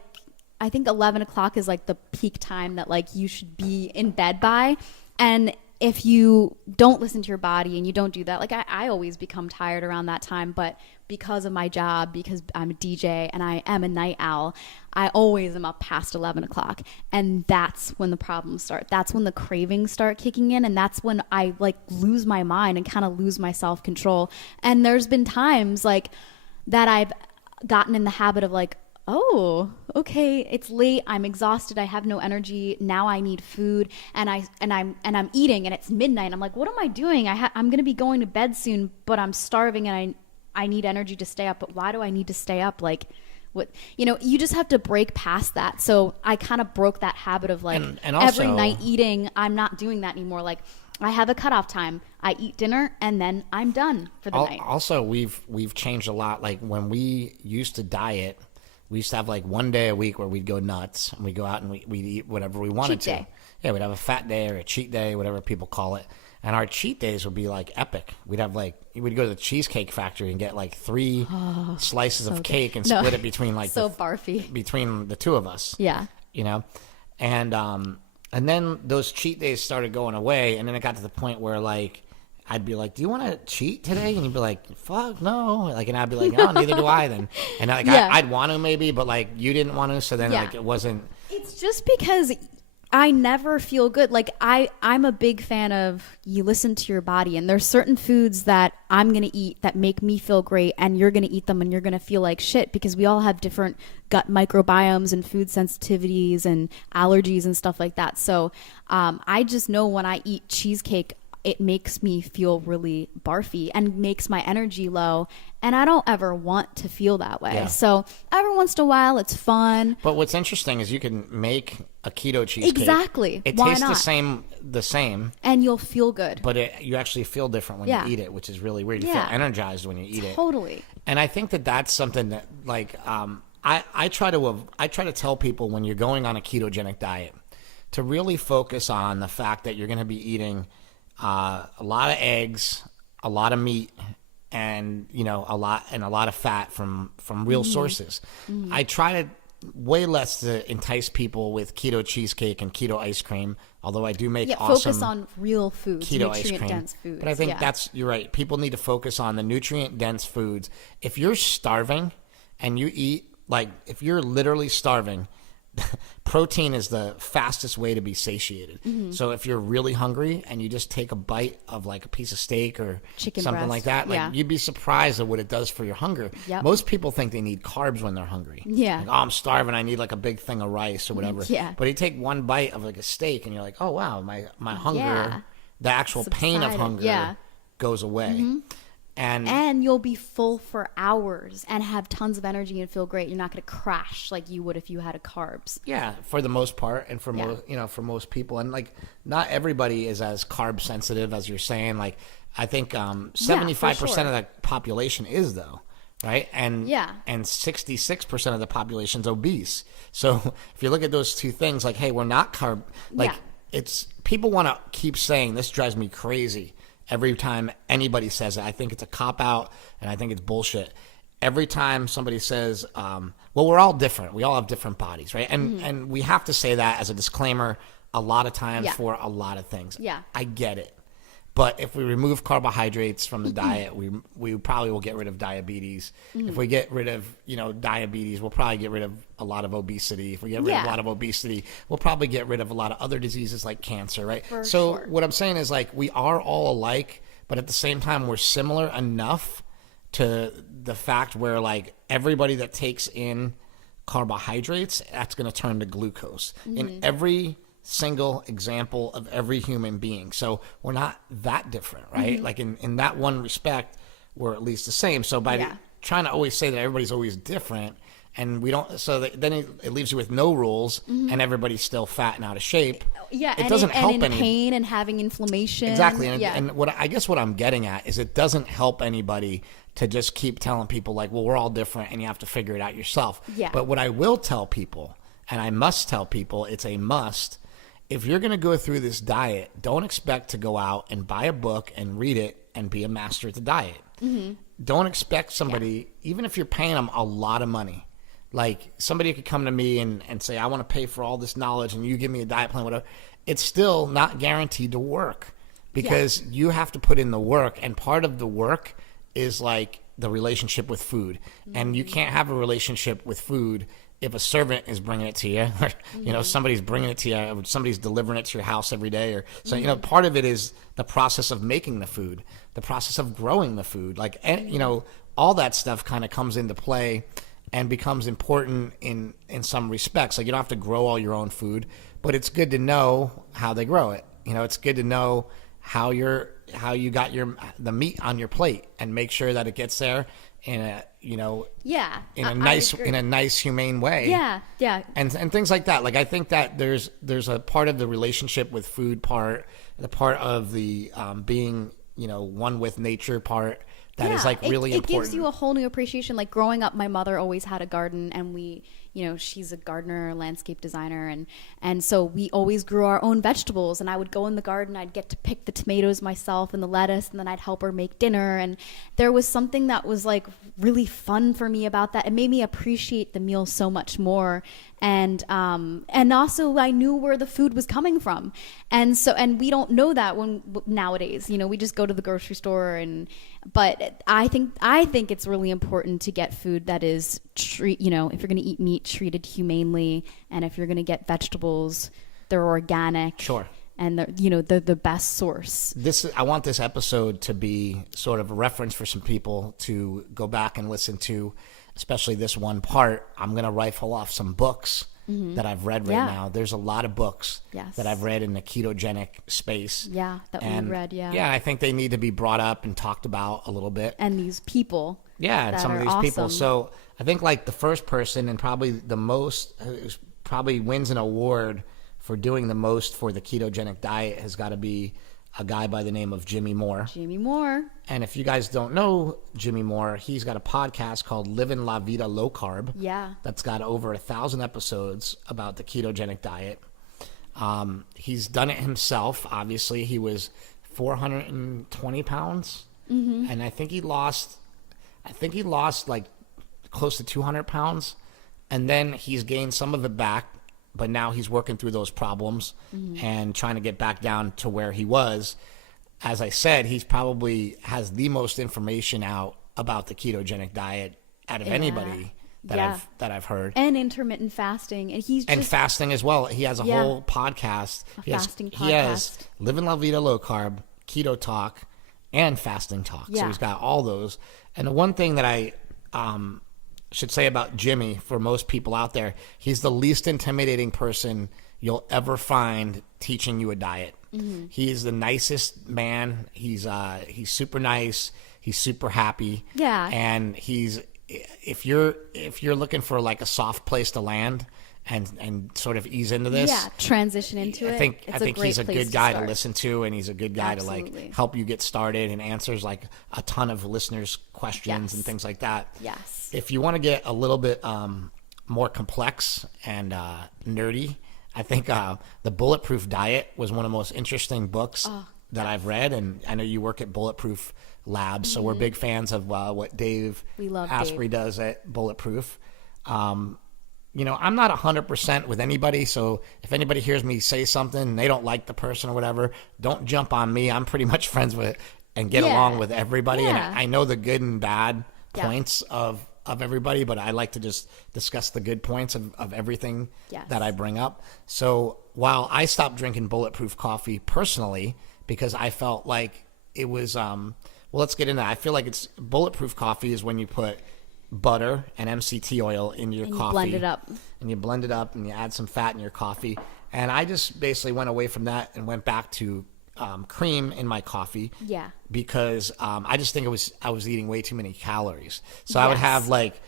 I think 11 o'clock is like the peak time that like you should be in bed by. And if you don't listen to your body and you don't do that, like I always become tired around that time, but because of my job, because I'm a DJ and I am a night owl, I always am up past 11 o'clock. And that's when the problems start. That's when the cravings start kicking in. And that's when I like lose my mind and kind of lose my self-control. And there's been times like that I've gotten in the habit of like, oh, okay, it's late, I'm exhausted, I have no energy, now I need food, and I'm eating, and it's midnight. I'm like, what am I doing? I'm going to be going to bed soon, but I'm starving, and I need energy to stay up. But why do I need to stay up? Like, what, you just have to break past that. So I kind of broke that habit of like and also, every night eating. I'm not doing that anymore. Like, I have a cutoff time. I eat dinner and then I'm done for the night. Also, we've changed a lot. Like when we used to diet, we used to have like one day a week where we'd go nuts and we'd go out and we'd eat whatever we wanted to. Day. Yeah, we'd have a fat day or a cheat day, whatever people call it. And our cheat days would be like epic. We'd go to the Cheesecake Factory and get like 3 slices of cake and split it between like so barfy between the two of us. Yeah, and then those cheat days started going away, and then it got to the point where like I'd be like, "Do you want to cheat today?" And you'd be like, "Fuck no!" Like, and I'd be like, "Oh, neither do I." Then, and like I'd want to maybe, but like you didn't want to, so then like it wasn't. It's just because I never feel good. Like I'm a big fan of you listen to your body, and there's certain foods that I'm going to eat that make me feel great, and you're going to eat them and you're going to feel like shit, because we all have different gut microbiomes and food sensitivities and allergies and stuff like that. So I just know when I eat cheesecake, it makes me feel really barfy and makes my energy low. And I don't ever want to feel that way. Yeah. So every once in a while, it's fun. But what's interesting is you can make a keto cheesecake. Exactly. It Why tastes not? the same. And you'll feel good. But you actually feel different when you eat it, which is really weird. You feel energized when you eat it. Totally. And I think that's something that, like, I try to tell people when you're going on a ketogenic diet to really focus on the fact that you're going to be eating a lot of eggs, a lot of meat, and a lot of fat from real sources. I try to way less to entice people with keto cheesecake and keto ice cream, although I do make Yeah, awesome focus on real foods, keto ice cream. nutrient-dense foods. But I think you're right. People need to focus on the nutrient-dense foods. If you're starving and you eat, like, if you're literally starving, protein is the fastest way to be satiated. So if you're really hungry and you just take a bite of like a piece of steak or Chicken something breast, like that, like you'd be surprised at what it does for your hunger. Yep. Most people think they need carbs when they're hungry. Yeah. Like, oh, I'm starving. I need like a big thing of rice or whatever. Yeah. But you take one bite of like a steak and you're like, oh, wow, my hunger, Yeah. the actual pain of Subsided. hunger Yeah. goes away. And you'll be full for hours and have tons of energy and feel great. You're not going to crash like you would if you had a carbs. Yeah, for the most part, and for for most people, and like not everybody is as carb sensitive as you're saying. Like I think 75% sure. of the population is though, right? And Yeah. and 66% of the population is obese. So if you look at those two things, like, hey, we're not carb. Like it's people want to keep saying this drives me crazy. Every time anybody says it, I think it's a cop-out, and I think it's bullshit. Every time somebody says, well, we're all different. We all have different bodies, right? And we have to say that as a disclaimer a lot of times for a lot of things. Yeah. I get it. But if we remove carbohydrates from the diet, we probably will get rid of diabetes. If we get rid of, diabetes, we'll probably get rid of a lot of obesity. If we get rid of a lot of obesity, we'll probably get rid of a lot of other diseases like cancer, right? So what I'm saying is, like, we are all alike, but at the same time, we're similar enough to the fact where, like, everybody that takes in carbohydrates, that's going to turn to glucose. In every single example of every human being. So we're not that different, right? Like in that one respect, we're at least the same. So by trying to always say that everybody's always different, and we don't, so that, then it leaves you with no rules, and everybody's still fat and out of shape. Yeah, it doesn't help and in any pain and having inflammation. Exactly, and what I guess what I'm getting at is it doesn't help anybody to just keep telling people like, well, we're all different, and you have to figure it out yourself. Yeah. But what I will tell people, and I must tell people, it's a must. If you're going to go through this diet, don't expect to go out and buy a book and read it and be a master at the diet. Don't expect somebody, even if you're paying them a lot of money, like somebody could come to me and say, I want to pay for all this knowledge and you give me a diet plan, whatever. It's still not guaranteed to work because you have to put in the work. And part of the work is like the relationship with food. And you can't have a relationship with food if a servant is bringing it to you, or, somebody's bringing it to you, or somebody's delivering it to your house every day, or so, part of it is the process of making the food, the process of growing the food, like, all that stuff kind of comes into play and becomes important in some respects. Like, you don't have to grow all your own food, but it's good to know how they grow it. It's good to know how you got the meat on your plate and make sure that it gets there in a in a nice humane way, and things like that. Like, I think that there's a part of the relationship with food part, the part of the being one with nature part that is like really important. It gives you a whole new appreciation. Like, growing up, my mother always had a garden, and we she's a gardener, landscape designer, and so we always grew our own vegetables, and I would go in the garden, I'd get to pick the tomatoes myself and the lettuce, and then I'd help her make dinner. And there was something that was like really fun for me about that. It made me appreciate the meal so much more. And also I knew where the food was coming from. And we don't know that nowadays, we just go to the grocery store but I think it's really important to get food that is if you're going to eat meat, treated humanely, and if you're going to get vegetables, they're organic. Sure. And they're the best source. I want this episode to be sort of a reference for some people to go back and listen to, especially this one part. I'm going to rifle off some books that I've read right now. There's a lot of books that I've read in the ketogenic space. Yeah, that we read, Yeah, I think they need to be brought up and talked about a little bit. And these people. Yeah, and some of these people. So I think like the first person and probably the most, probably wins an award for doing the most for the ketogenic diet has got to be a guy by the name of Jimmy Moore. Jimmy Moore. And if you guys don't know Jimmy Moore, he's got a podcast called Livin' La Vida Low Carb. Yeah. That's got over 1,000 episodes about the ketogenic diet. He's done it himself. Obviously, he was 420 pounds. And I think he lost like close to 200 pounds And then he's gained some of it back, but now he's working through those problems and trying to get back down to where he was. As I said, he's probably has the most information out about the ketogenic diet out of anybody that I've heard. And intermittent fasting, and he's just, and fasting as well. He has a whole podcast. Fasting podcast. He has Living La Vida Low Carb, Keto Talk, and Fasting Talk. So he's got all those. And the one thing that I should say about Jimmy, for most people out there, he's the least intimidating person you'll ever find teaching you a diet. He's the nicest man. He's super nice. He's super happy. Yeah. And if you're looking for like a soft place to land and sort of ease into this, transition into it. I think he's a good guy to listen to, and he's a good guy to like help you get started, and answers like a ton of listeners' questions and things like that. Yes. If you want to get a little bit more complex and nerdy, I think the Bulletproof Diet was one of the most interesting books that I've read, and I know you work at Bulletproof Labs, so we're big fans of what Dave Asprey does at Bulletproof. You know, I'm not 100% with anybody, so if anybody hears me say something and they don't like the person or whatever, don't jump on me. I'm pretty much friends with and get along with everybody, and I know the good and bad points of everybody, but I like to just discuss the good points of everything that I bring up. So while I stopped drinking Bulletproof coffee personally, because I felt like it was, well, let's get into that. I feel like it's Bulletproof coffee is when you put butter and MCT oil in your coffee. Blend it up. And you blend it up and you add some fat in your coffee. And I just basically went away from that and went back to cream in my coffee. Yeah. Because I just think I was eating way too many calories. So I would have like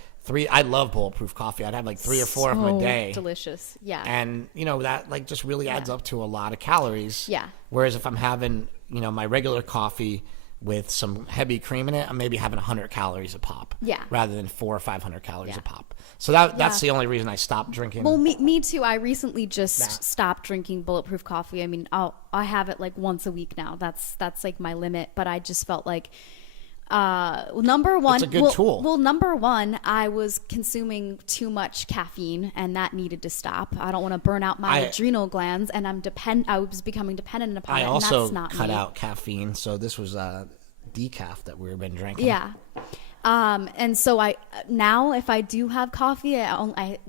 I love Bulletproof coffee. I'd have like 3 or 4 of them a day. Delicious. Yeah. And, you know, that like just really adds up to a lot of calories. Yeah. Whereas if I'm having, you know, my regular coffee with some heavy cream in it, I'm maybe having 100 calories a pop. Yeah. Rather than 400 or 500 calories a pop. So that's the only reason I stopped drinking. Well, me too. I recently just stopped drinking Bulletproof coffee. I mean, I have it like once a week now. That's like my limit. But I just felt like, number one, it's a good tool. Well, number one, I was consuming too much caffeine, and that needed to stop. I don't want to burn out my adrenal glands, and I was becoming dependent upon it. I and also that's not cut me. out caffeine, so this was decaf that we've been drinking. Yeah. And so now if I do have coffee,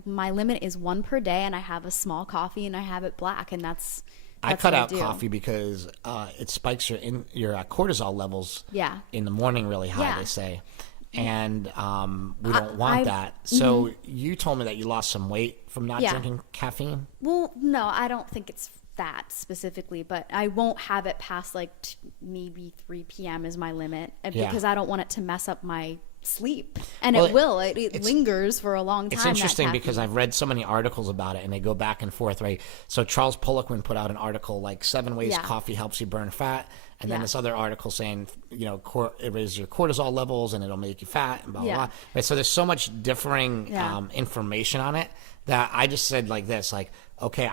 my limit is 1 per day, and I have a small coffee and I have it black, and that's I cut out coffee because it spikes your cortisol levels in the morning really high, they say. And we don't want that. So you told me that you lost some weight from not drinking caffeine? Well, no, I don't think it's that specifically, but I won't have it past like maybe 3 p.m. is my limit because I don't want it to mess up my sleep. And it lingers for a long time. It's interesting because I've read so many articles about it, and they go back and forth, right? So Charles Poliquin put out an article like 7 ways coffee helps you burn fat, and then this other article saying, you know, it raises your cortisol levels and it'll make you fat and blah blah blah. Right? So there's so much differing information on it that I just said like this, like, okay,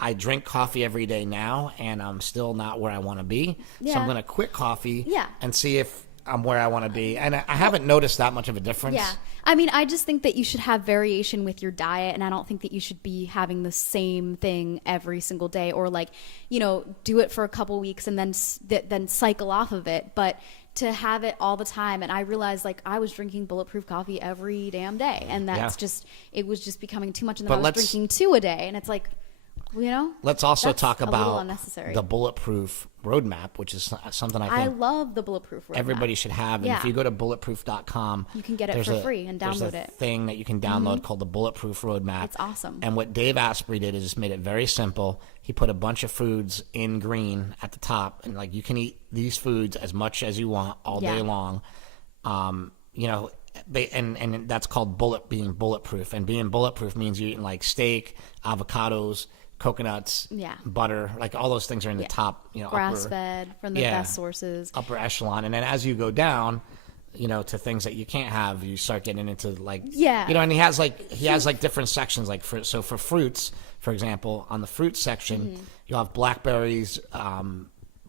I drink coffee every day now, and I'm still not where I want to be. So I'm going to quit coffee and see if I'm where I want to be. And I haven't noticed that much of a difference. Yeah. I mean, I just think that you should have variation with your diet, and I don't think that you should be having the same thing every single day, or like, you know, do it for a couple weeks and then cycle off of it. But to have it all the time, and I realized like I was drinking Bulletproof coffee every damn day, and that's it was just becoming too much, and then I was drinking 2 a day, and it's like, you know. Let's also talk about the Bulletproof roadmap, which is something I think I love the Bulletproof roadmap. Everybody should have. And if you go to bulletproof.com, you can get it for free and download there's a thing that you can download called the Bulletproof roadmap. It's awesome. And what Dave Asprey did is just made it very simple. He put a bunch of foods in green at the top, and like you can eat these foods as much as you want all day long. You know, and that's called being bulletproof. And being bulletproof means you're eating like steak, avocados, coconuts, butter, like all those things are in the top, you know, grass-fed from the best sources, upper echelon. And then as you go down, you know, to things that you can't have, you start getting into like, you know, and he has like different sections, like for fruits, for example, on the fruit section, you'll have blackberries,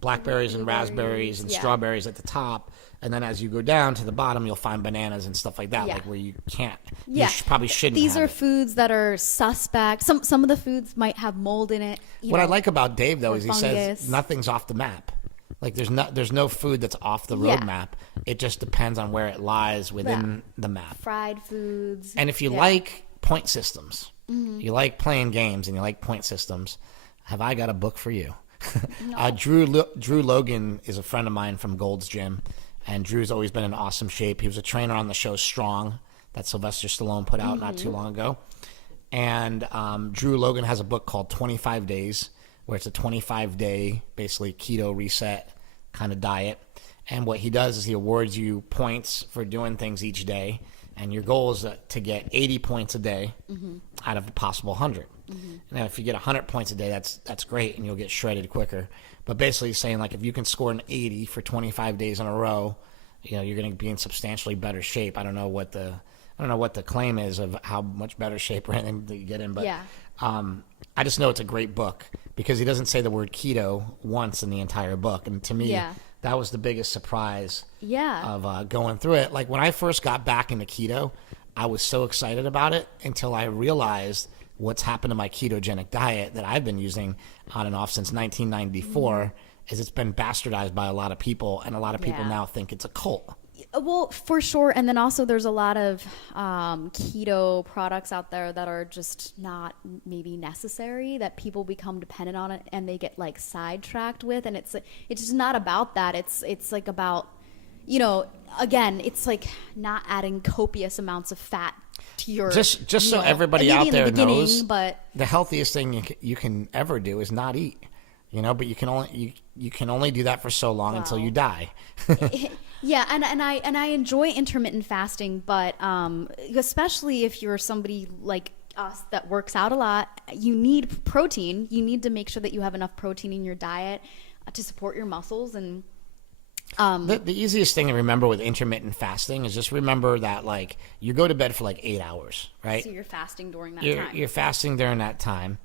blackberries and Blueberries, raspberries and yeah. strawberries at the top. And then as you go down to the bottom, you'll find bananas and stuff like that, Yeah. like where you can't, Yeah. probably shouldn't These have are it. foods that are suspect. Some of the foods might have mold in it. What I like about Dave, though, or is he says fungus. nothing's off the map. Like there's no food that's off the Yeah. roadmap. It just depends on where it lies within the map. fried foods. And if you Yeah. like point systems, you like playing games and you like point systems, have I got a book for you? Drew Logan is a friend of mine from Gold's Gym, and Drew's always been in awesome shape. He was a trainer on the show Strong that Sylvester Stallone put out not too long ago. And Drew Logan has a book called 25 Days, where it's a 25-day, basically keto reset kind of diet. And what he does is he awards you points for doing things each day. And your goal is to get 80 points a day out of a possible 100. Now, if you get 100 points a day, that's great, and you'll get shredded quicker. But basically saying, like, if you can score an 80 for 25 days in a row, you know, you're going to be in substantially better shape. I don't know what the claim is of how much better shape or anything that you get in, but Yeah. I just know it's a great book because he doesn't say the word keto once in the entire book. And to me, Yeah. that was the biggest surprise Yeah. of going through it. Like when I first got back into keto, I was so excited about it until I realized what's happened to my ketogenic diet that I've been using on and off since 1994 is it's been bastardized by a lot of people, and a lot of people Yeah. now think it's a cult. Well, for sure. And then also there's a lot of keto products out there that are just not maybe necessary, that people become dependent on it and they get like sidetracked with. And it's just not about that. It's like about, you know, again, it's like not adding copious amounts of fat to your Just so meal. everybody And out maybe in the there beginning, knows, but the healthiest thing you can ever do is not eat. You know, but you can only do that for so long until you die. yeah, and I enjoy intermittent fasting, but especially if you're somebody like us that works out a lot, you need protein. You need to make sure that you have enough protein in your diet to support your muscles. And The easiest thing to remember with intermittent fasting is just remember that, like, you go to bed for like 8 hours, right? so you're fasting during that You're time. fasting during that time.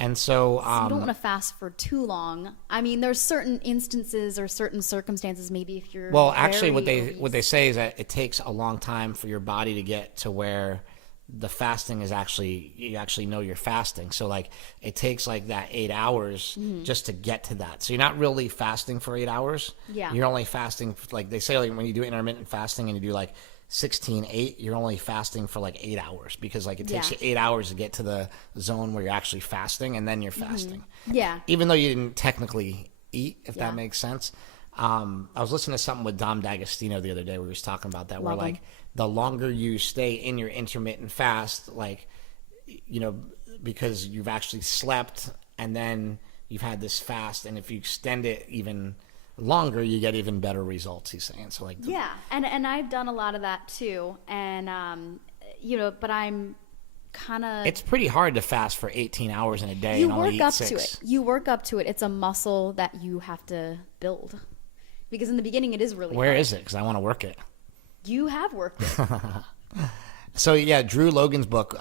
And so, You don't want to fast for too long. I mean, there's certain instances or certain circumstances. Maybe if you're well, actually, very what they say is that it takes a long time for your body to get to where the fasting is actually, you actually know you're fasting. So, like, it takes like that 8 hours just to get to that. So you're not really fasting for 8 hours. Yeah. You're only fasting, like they say, like when you do intermittent fasting and you do like 16-8, you're only fasting for like 8 hours because like it takes Yeah. you 8 hours to get to the zone where you're actually fasting, and then you're fasting. Yeah. Even though you didn't technically eat, if Yeah. that makes sense. I was listening to something with Dom D'Agostino the other day where he was talking about that, where Love him. like the longer you stay in your intermittent fast, like, you know, because you've actually slept and then you've had this fast, and if you extend it even longer, you get even better results, he's saying. So like, Yeah, and I've done a lot of that too, and you know, but I'm kind of it's pretty hard to fast for 18 hours in a day you and only work eat up 6. to it. You work up to it. It's a muscle that you have to build, because in the beginning it is really Where hard. is it? Because I want to work it. You have worked it. So yeah, Drew Logan's book,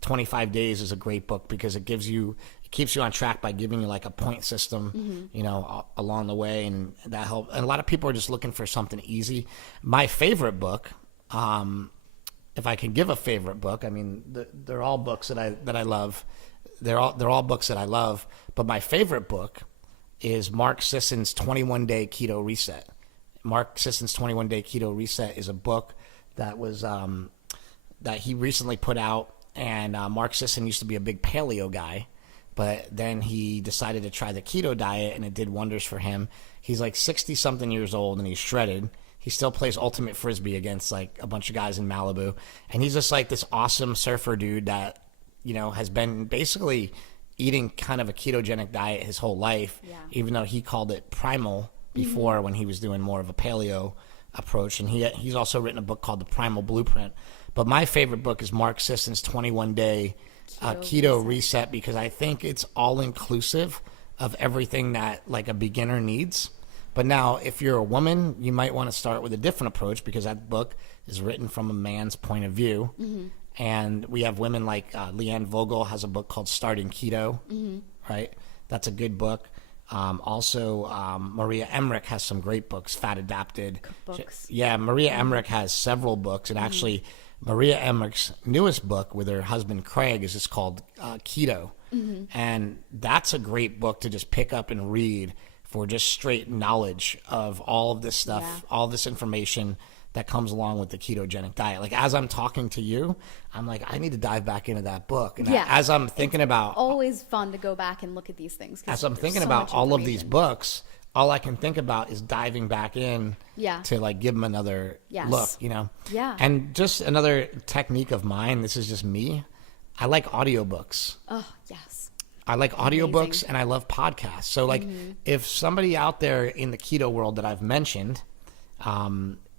25 Days, is a great book because it keeps you on track by giving you like a point system, you know, along the way, and that helps. And a lot of people are just looking for something easy. My favorite book, if I can give a favorite book, I mean, they're all books that I love. They're all books that I love, but my favorite book is Mark Sisson's 21-Day Keto Reset. Mark Sisson's 21-Day Keto Reset is a book that was that he recently put out, and Mark Sisson used to be a big paleo guy, but then he decided to try the keto diet, and it did wonders for him. He's like 60-something years old, and he's shredded. He still plays ultimate frisbee against like a bunch of guys in Malibu, and he's just like this awesome surfer dude that, you know, has been basically eating kind of a ketogenic diet his whole life, even though he called it primal before when he was doing more of a paleo approach. And he's also written a book called The Primal Blueprint. But my favorite book is Mark Sisson's 21-Day Keto Reset, because I think it's all inclusive of everything that like a beginner needs. But now, if you're a woman, you might want to start with a different approach, because that book is written from a man's point of view. And we have women like Leanne Vogel has a book called Starting Keto, right? That's a good book. Maria Emmerich has some great books, Fat Adapted. Books. Yeah, Maria Emmerich has several books. And actually, Maria Emmerich's newest book with her husband Craig is just called Keto. And that's a great book to just pick up and read for just straight knowledge of all of this stuff, all this information that comes along with the ketogenic diet. Like, as I'm talking to you, I'm like, I need to dive back into that book. And as I'm thinking about... always fun to go back and look at these things. As I'm thinking about all of these books, all I can think about is diving back in to, like, give them another look, you know? Yeah. And just another technique of mine, this is just me, I like audiobooks. Oh, yes. I like audiobooks and I love podcasts. So, like, if somebody out there in the keto world that I've mentioned...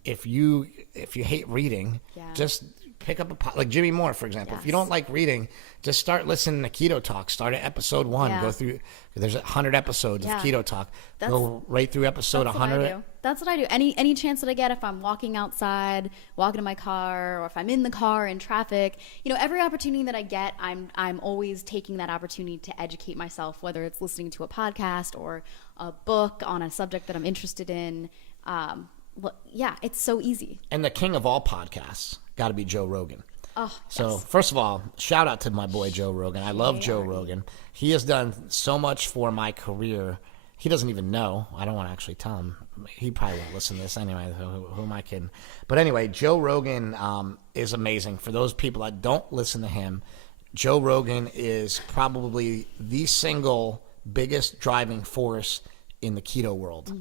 If you hate reading, just pick up like Jimmy Moore, for example. If you don't like reading, just start listening to Keto Talk. Start at episode 1. Go through. There's 100 episodes of Keto Talk. Go right through episode 100. That's what I do. Any chance that I get, if I'm walking outside, walking to my car, or if I'm in the car in traffic, you know, every opportunity that I get, I'm always taking that opportunity to educate myself, whether it's listening to a podcast or a book on a subject that I'm interested in. Yeah, it's so easy. And the king of all podcasts got to be Joe Rogan. Oh, so first of all, shout out to my boy Joe Rogan. I love Joe Rogan. He has done so much for my career. He doesn't even know. I don't want to actually tell him. He probably won't listen to this anyway. Who am I kidding? But anyway, Joe Rogan is amazing. For those people that don't listen to him, Joe Rogan is probably the single biggest driving force in the keto world.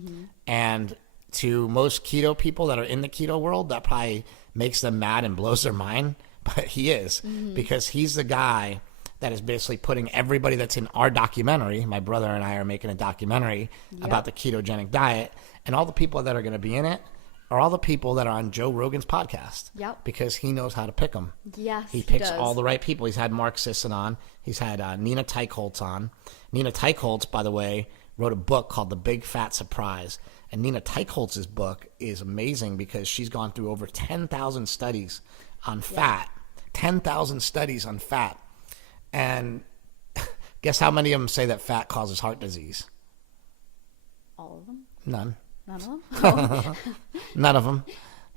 And to most keto people that are in the keto world, that probably makes them mad and blows their mind, but he is, because he's the guy that is basically putting everybody that's in our documentary. My brother and I are making a documentary about the ketogenic diet, and all the people that are going to be in it are all the people that are on Joe Rogan's podcast. Because he knows how to pick them. Yes, he picks all the right people. He's had Mark Sisson on. He's had Nina Teicholz on. Nina Teicholz, by the way, wrote a book called The Big Fat Surprise. And Nina Teicholz's book is amazing because she's gone through over 10,000 studies on fat. 10,000 studies on fat. And guess how many of them say that fat causes heart disease? All of them? None. None of them? Oh. None of them.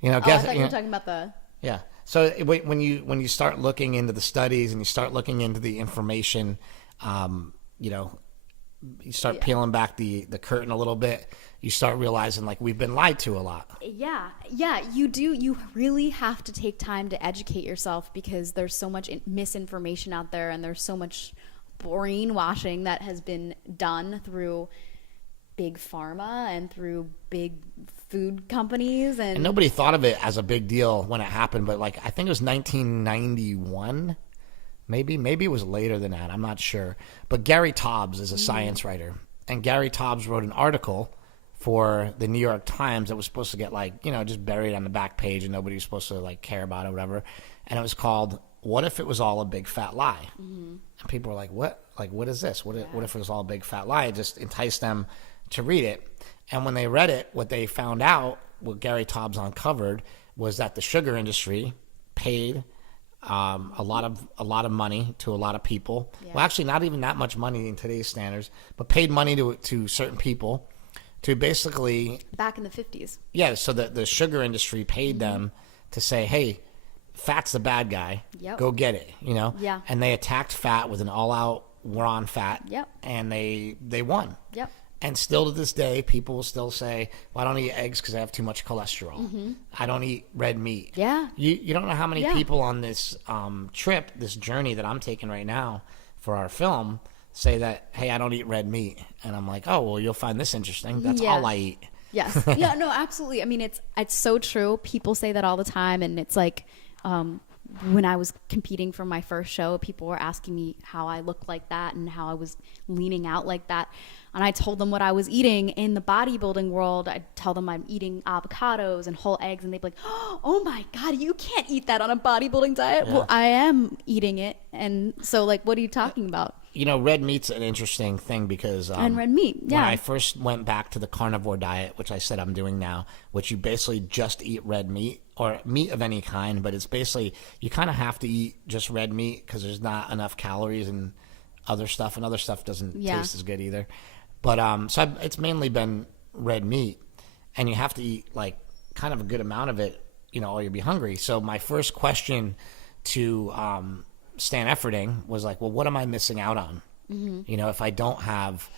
You know, I thought you were talking about the... Yeah. So when you start looking into the studies and you start looking into the information, you know, you start peeling back the curtain a little bit, you start realizing, like, we've been lied to a lot. Yeah, you do. You really have to take time to educate yourself, because there's so much misinformation out there, and there's so much brainwashing that has been done through big pharma and through big food companies. And nobody thought of it as a big deal when it happened, but, like, I think it was 1991. Maybe it was later than that. I'm not sure. But Gary Taubes is a science writer. And Gary Taubes wrote an article for the New York Times that was supposed to get, like, you know, just buried on the back page and nobody was supposed to, like, care about it or whatever. And it was called, "What If It Was All a Big Fat Lie?" And people were like, what? Like, what is this? What if it was all a big fat lie? It just enticed them to read it. And when they read it, what they found out, what Gary Taubes uncovered, was that the sugar industry paid a lot of money to a lot of people. Well, actually, not even that much money in today's standards, but paid money to certain people to basically... Back in the 50s. Yeah, so the sugar industry paid them to say, hey, fat's the bad guy. Go get it, you know? Yeah. And they attacked fat with an all-out war on fat. Yep. And they won. Yep. And still to this day, people will still say, well, I don't eat eggs because I have too much cholesterol. I don't eat red meat. Yeah. You don't know how many people on this trip, this journey that I'm taking right now for our film, say that, hey, I don't eat red meat. And I'm like, oh, well, you'll find this interesting. That's all I eat. Yes. Yeah, no, absolutely. I mean, it's so true. People say that all the time. And it's like, when I was competing for my first show, people were asking me how I looked like that and how I was leaning out like that. And I told them what I was eating in the bodybuilding world. I'd tell them I'm eating avocados and whole eggs, and they'd be like, oh my God, you can't eat that on a bodybuilding diet. Yeah. Well, I am eating it. And so, like, what are you talking about? You know, red meat's an interesting thing because... and red meat, yeah. When I first went back to the carnivore diet, which I said I'm doing now, which you basically just eat red meat, or meat of any kind, but it's basically, you kind of have to eat just red meat because there's not enough calories and other stuff doesn't taste as good either. But it's mainly been red meat, and you have to eat like kind of a good amount of it, or you'll be hungry. So my first question to Stan Efferding was like, well, what am I missing out on? If I don't have,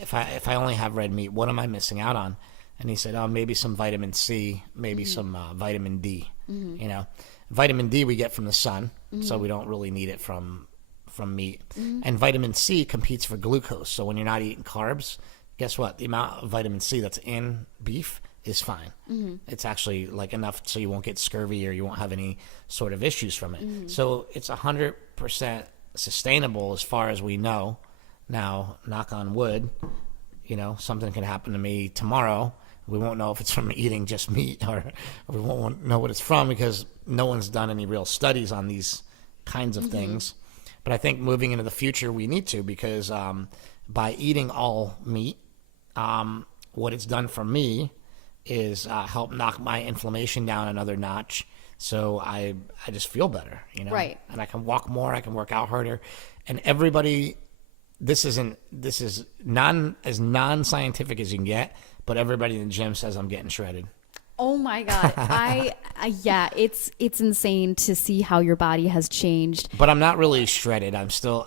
if I only have red meat, what am I missing out on? And he said, oh, maybe some vitamin C, maybe some vitamin D. Vitamin D we get from the sun, so we don't really need it from meat. And vitamin C competes for glucose. So when you're not eating carbs, guess what? The amount of vitamin C that's in beef is fine. It's actually like enough so you won't get scurvy or you won't have any sort of issues from it. So it's 100% sustainable as far as we know. Now, knock on wood, something can happen to me tomorrow. We won't know if it's from eating just meat, or we won't know what it's from because no one's done any real studies on these kinds of things. But I think moving into the future, we need to, because by eating all meat, what it's done for me is help knock my inflammation down another notch. So I just feel better, Right. And I can walk more, I can work out harder. And everybody, this is as non-scientific as you can get, but everybody in the gym says I'm getting shredded. Oh my God. Yeah, it's insane to see how your body has changed. But I'm not really shredded. I'm still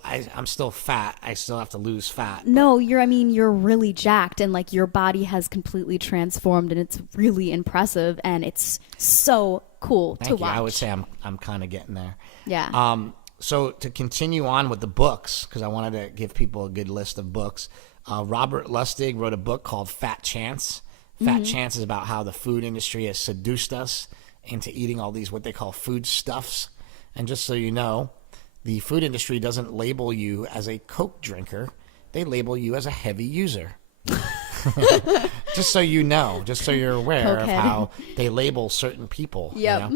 fat. I still have to lose fat. No, you're really jacked, and like your body has completely transformed, and it's really impressive, and it's so cool to watch. I would say I'm kind of getting there. Yeah. So to continue on with the books, because I wanted to give people a good list of books, Robert Lustig wrote a book called Fat Chance. Fat Chance is about how the food industry has seduced us into eating all these what they call food stuffs. And just so you know, the food industry doesn't label you as a Coke drinker. They label you as a heavy user. Just so you know, just so you're aware of how they label certain people. Yep.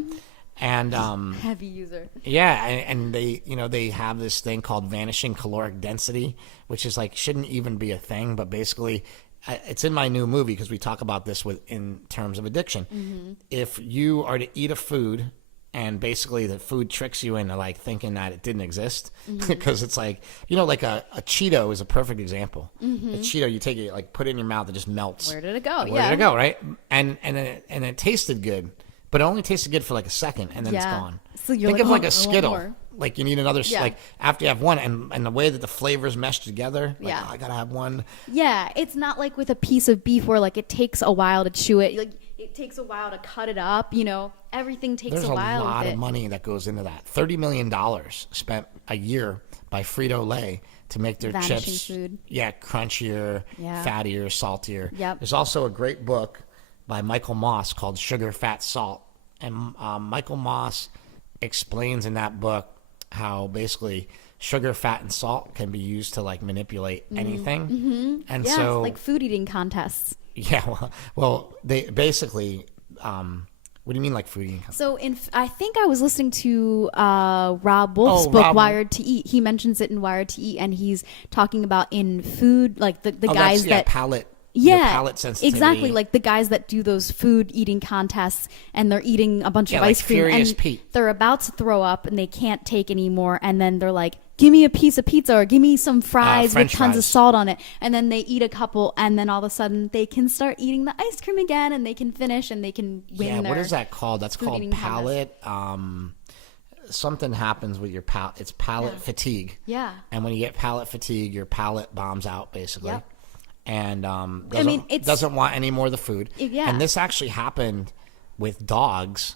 And Heavy user. yeah, and they they have this thing called vanishing caloric density, which is like shouldn't even be a thing, but basically it's in my new movie because we talk about this in terms of addiction. If you are to eat a food and basically the food tricks you into like thinking that it didn't exist, because it's like like a Cheeto is a perfect example. A Cheeto, you take it, like put it in your mouth, it just melts. Where did it go? Where did it go? Right? And it tasted good. But it only tasted good for like a second, and then it's gone. So you're Think of like a I want Skittle. more. Like you need another, like after you have one, and the way that the flavors mesh together, like, Yeah. I gotta have one. Yeah, it's not like with a piece of beef where like it takes a while to chew it. Like it takes a while to cut it up. Everything takes There's a while. a lot with of it. money that goes into that. $30 million spent a year by Frito-Lay to make their Vanishing chips, food. crunchier, fattier, saltier. Yep. There's also a great book by Michael Moss called Sugar, Fat, Salt. And Michael Moss explains in that book how basically sugar, fat, and salt can be used to like manipulate anything. And Yeah, so it's like food eating contests. yeah, well, they basically. What do you mean, like food eating? So I think I was listening to Rob Wolf's book, Rob. Wired to Eat. He mentions it in Wired to Eat, and he's talking about in food, like the guys that palate. Yeah, palate sensitivity. exactly. Like the guys that do those food eating contests, and they're eating a bunch of like ice cream, Furious and Pete. they're about to throw up, and they can't take anymore, and then they're like, "Give me a piece of pizza, or give me some fries with French tons of fries. salt on it." And then they eat a couple, and then all of a sudden they can start eating the ice cream again, and they can finish, and they can win Yeah, their what is that called? That's food called eating palate. Something happens with your palate. It's palate fatigue. Yeah. And when you get palate fatigue, your palate bombs out basically. Yep. And it's- doesn't want any more of the food. Yeah. And this actually happened with dogs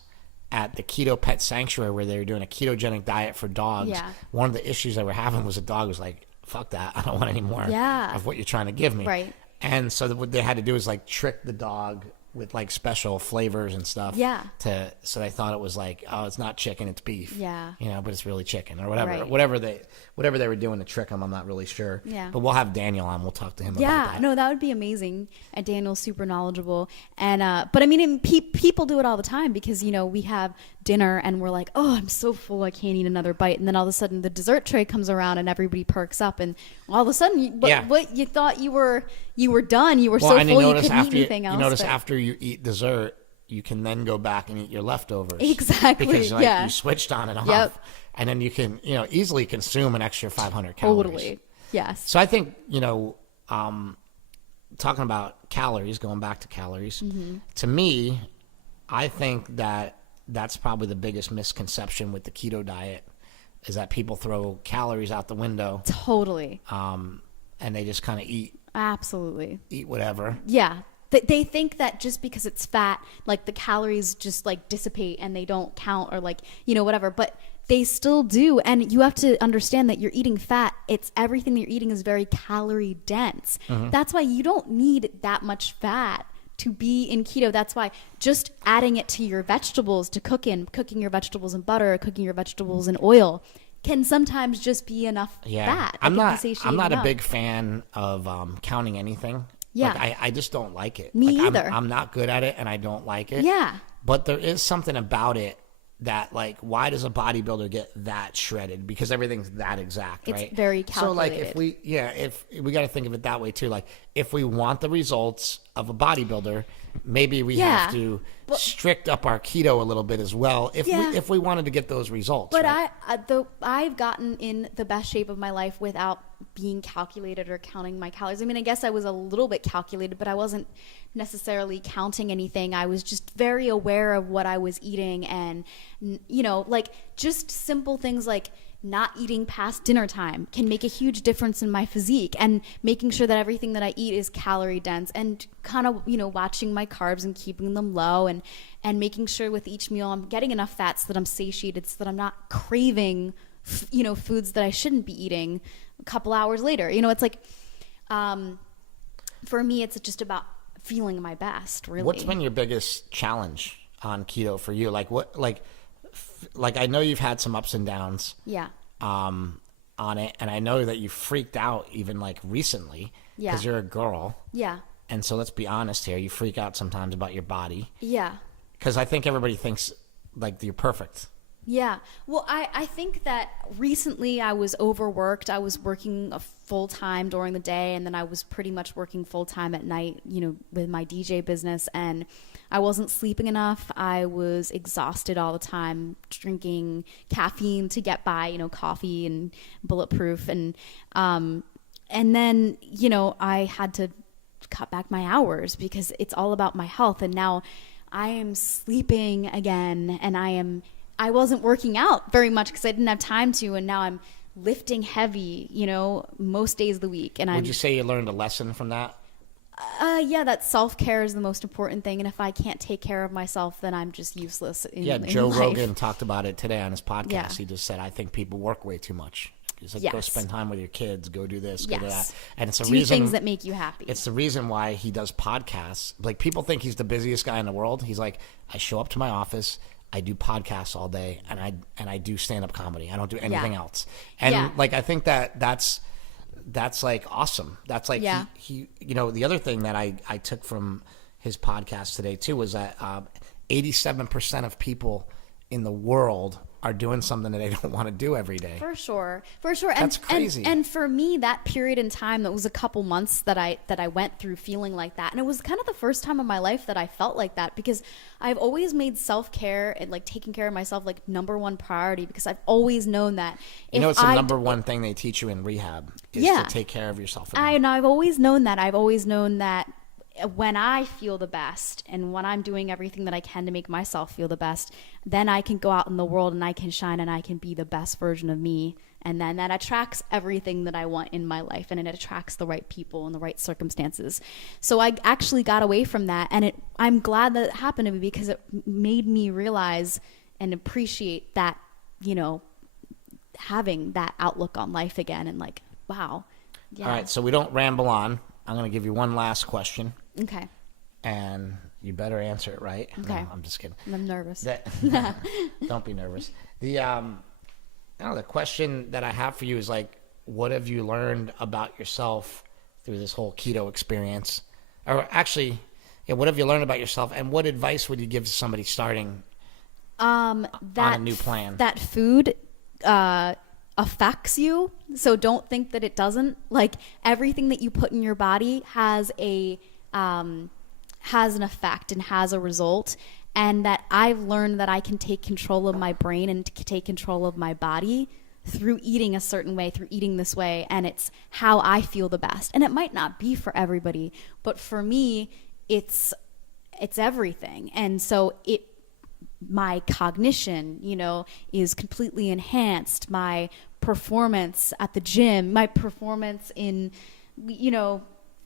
at the Keto Pet Sanctuary where they were doing a ketogenic diet for dogs. Yeah. One of the issues they were having was a dog was like, fuck that. I don't want any more Yeah. of what you're trying to give me. Right. And so what they had to do is like trick the dog with like special flavors and stuff. Yeah. So they thought it was like, oh, it's not chicken, it's beef. Yeah. But it's really chicken or whatever. Right. Whatever they were doing to trick him, I'm not really sure. Yeah. But we'll have Daniel on. We'll talk to him about Yeah, that. no, that would be amazing. And Daniel's super knowledgeable. And but I mean, people do it all the time because we have dinner and we're like, oh, I'm so full, I can't eat another bite. And then all of a sudden, the dessert tray comes around and everybody perks up. And all of a sudden, what you thought you were done, you were so full you couldn't eat anything else. You notice but- after you eat dessert, you can then go back and eat your leftovers. Exactly, Because yeah. you switched on and off. Yep. And then you can easily consume an extra 500 calories. Totally. Yes. So I think, talking about calories, going back to calories, to me, I think that that's probably the biggest misconception with the keto diet is that people throw calories out the window. Totally. And they just kind of eat whatever. Yeah. They think that just because it's fat, like the calories just like dissipate and they don't count or like, whatever. But they still do. And you have to understand that you're eating fat. It's everything that you're eating is very calorie dense. That's why you don't need that much fat to be in keto. That's why just adding it to your vegetables to cooking your vegetables in butter, cooking your vegetables in oil can sometimes just be enough fat. I'm not a big fan of counting anything. Yeah. Like, I just don't like it. Me either. I'm not good at it and I don't like it. Yeah. But there is something about it that, like, why does a bodybuilder get that shredded? Because everything's that exact, right? It's very calculated. So, like, if we got to think of it that way too. Like, if we want the results of a bodybuilder, maybe we have to strict up our keto a little bit as well. If we wanted to get those results. But right? I've gotten in the best shape of my life without being calculated or counting my calories. I mean, I guess I was a little bit calculated, but I wasn't necessarily counting anything. I was just very aware of what I was eating and, like just simple things like not eating past dinner time can make a huge difference in my physique, and making sure that everything that I eat is calorie dense and kind of, watching my carbs and keeping them low and making sure with each meal I'm getting enough fats so that I'm satiated, so that I'm not craving, foods that I shouldn't be eating a couple hours later. It's like, for me, it's just about feeling my best, really. What's been your biggest challenge on keto for you? Like what, like I know you've had some ups and downs. Yeah. On it, and I know that you freaked out even like recently because you're a girl. Yeah. And so let's be honest here, you freak out sometimes about your body. Yeah. Because I think everybody thinks like you're perfect. Yeah. Well, I think that recently I was overworked. I was working full time during the day, and then I was pretty much working full time at night, with my DJ business, and I wasn't sleeping enough. I was exhausted all the time, drinking caffeine to get by, coffee and Bulletproof. And then, I had to cut back my hours because it's all about my health. And now I am sleeping again, and I wasn't working out very much because I didn't have time to, and now I'm lifting heavy, most days of the week. And would you say you learned a lesson from that? Yeah, that self-care is the most important thing, and if I can't take care of myself, then I'm just useless in Joe life. Rogan talked about it today on his podcast. Yeah. He just said, I think people work way too much. He's like, Yes. Go spend time with your kids, go do this, go do that. Yes. And it's a Do reason things that make you happy. It's the reason why he does podcasts. Like, people think he's the busiest guy in the world. He's like, I show up to my office, I do podcasts all day, and I do stand-up comedy. I don't do anything else. And like, I think that's like awesome. That's like he the other thing that I took from his podcast today too was that 87% of people in the world are doing something that they don't want to do every day. For sure. That's crazy. And for me, that period in time, that was a couple months that I went through feeling like that. And it was kind of the first time in my life that I felt like that, because I've always made self-care and like taking care of myself like number one priority, because I've always known that. It's the number one thing they teach you in rehab is to take care of yourself. I've always known that. I've always known that when I feel the best and when I'm doing everything that I can to make myself feel the best, then I can go out in the world and I can shine and I can be the best version of me. And then that attracts everything that I want in my life, and it attracts the right people and the right circumstances. So I actually got away from that, and I'm glad that it happened to me, because it made me realize and appreciate that, having that outlook on life again, and like, wow. Yeah. All right, so we don't ramble on. I'm going to give you one last question. Okay. And you better answer it right. Okay. No, I'm just kidding. I'm nervous. Don't be nervous. The question that I have for you is like, what have you learned about yourself through this whole keto experience? Or actually, what have you learned about yourself, and what advice would you give to somebody starting on a new plan? That food affects you, so don't think that it doesn't. Like, everything that you put in your body has an effect and has a result, and that I've learned that I can take control of my brain and take control of my body through eating a certain way, through eating this way, and it's how I feel the best. And it might not be for everybody, but for me, it's everything. And so my cognition, is completely enhanced. My performance at the gym, my performance in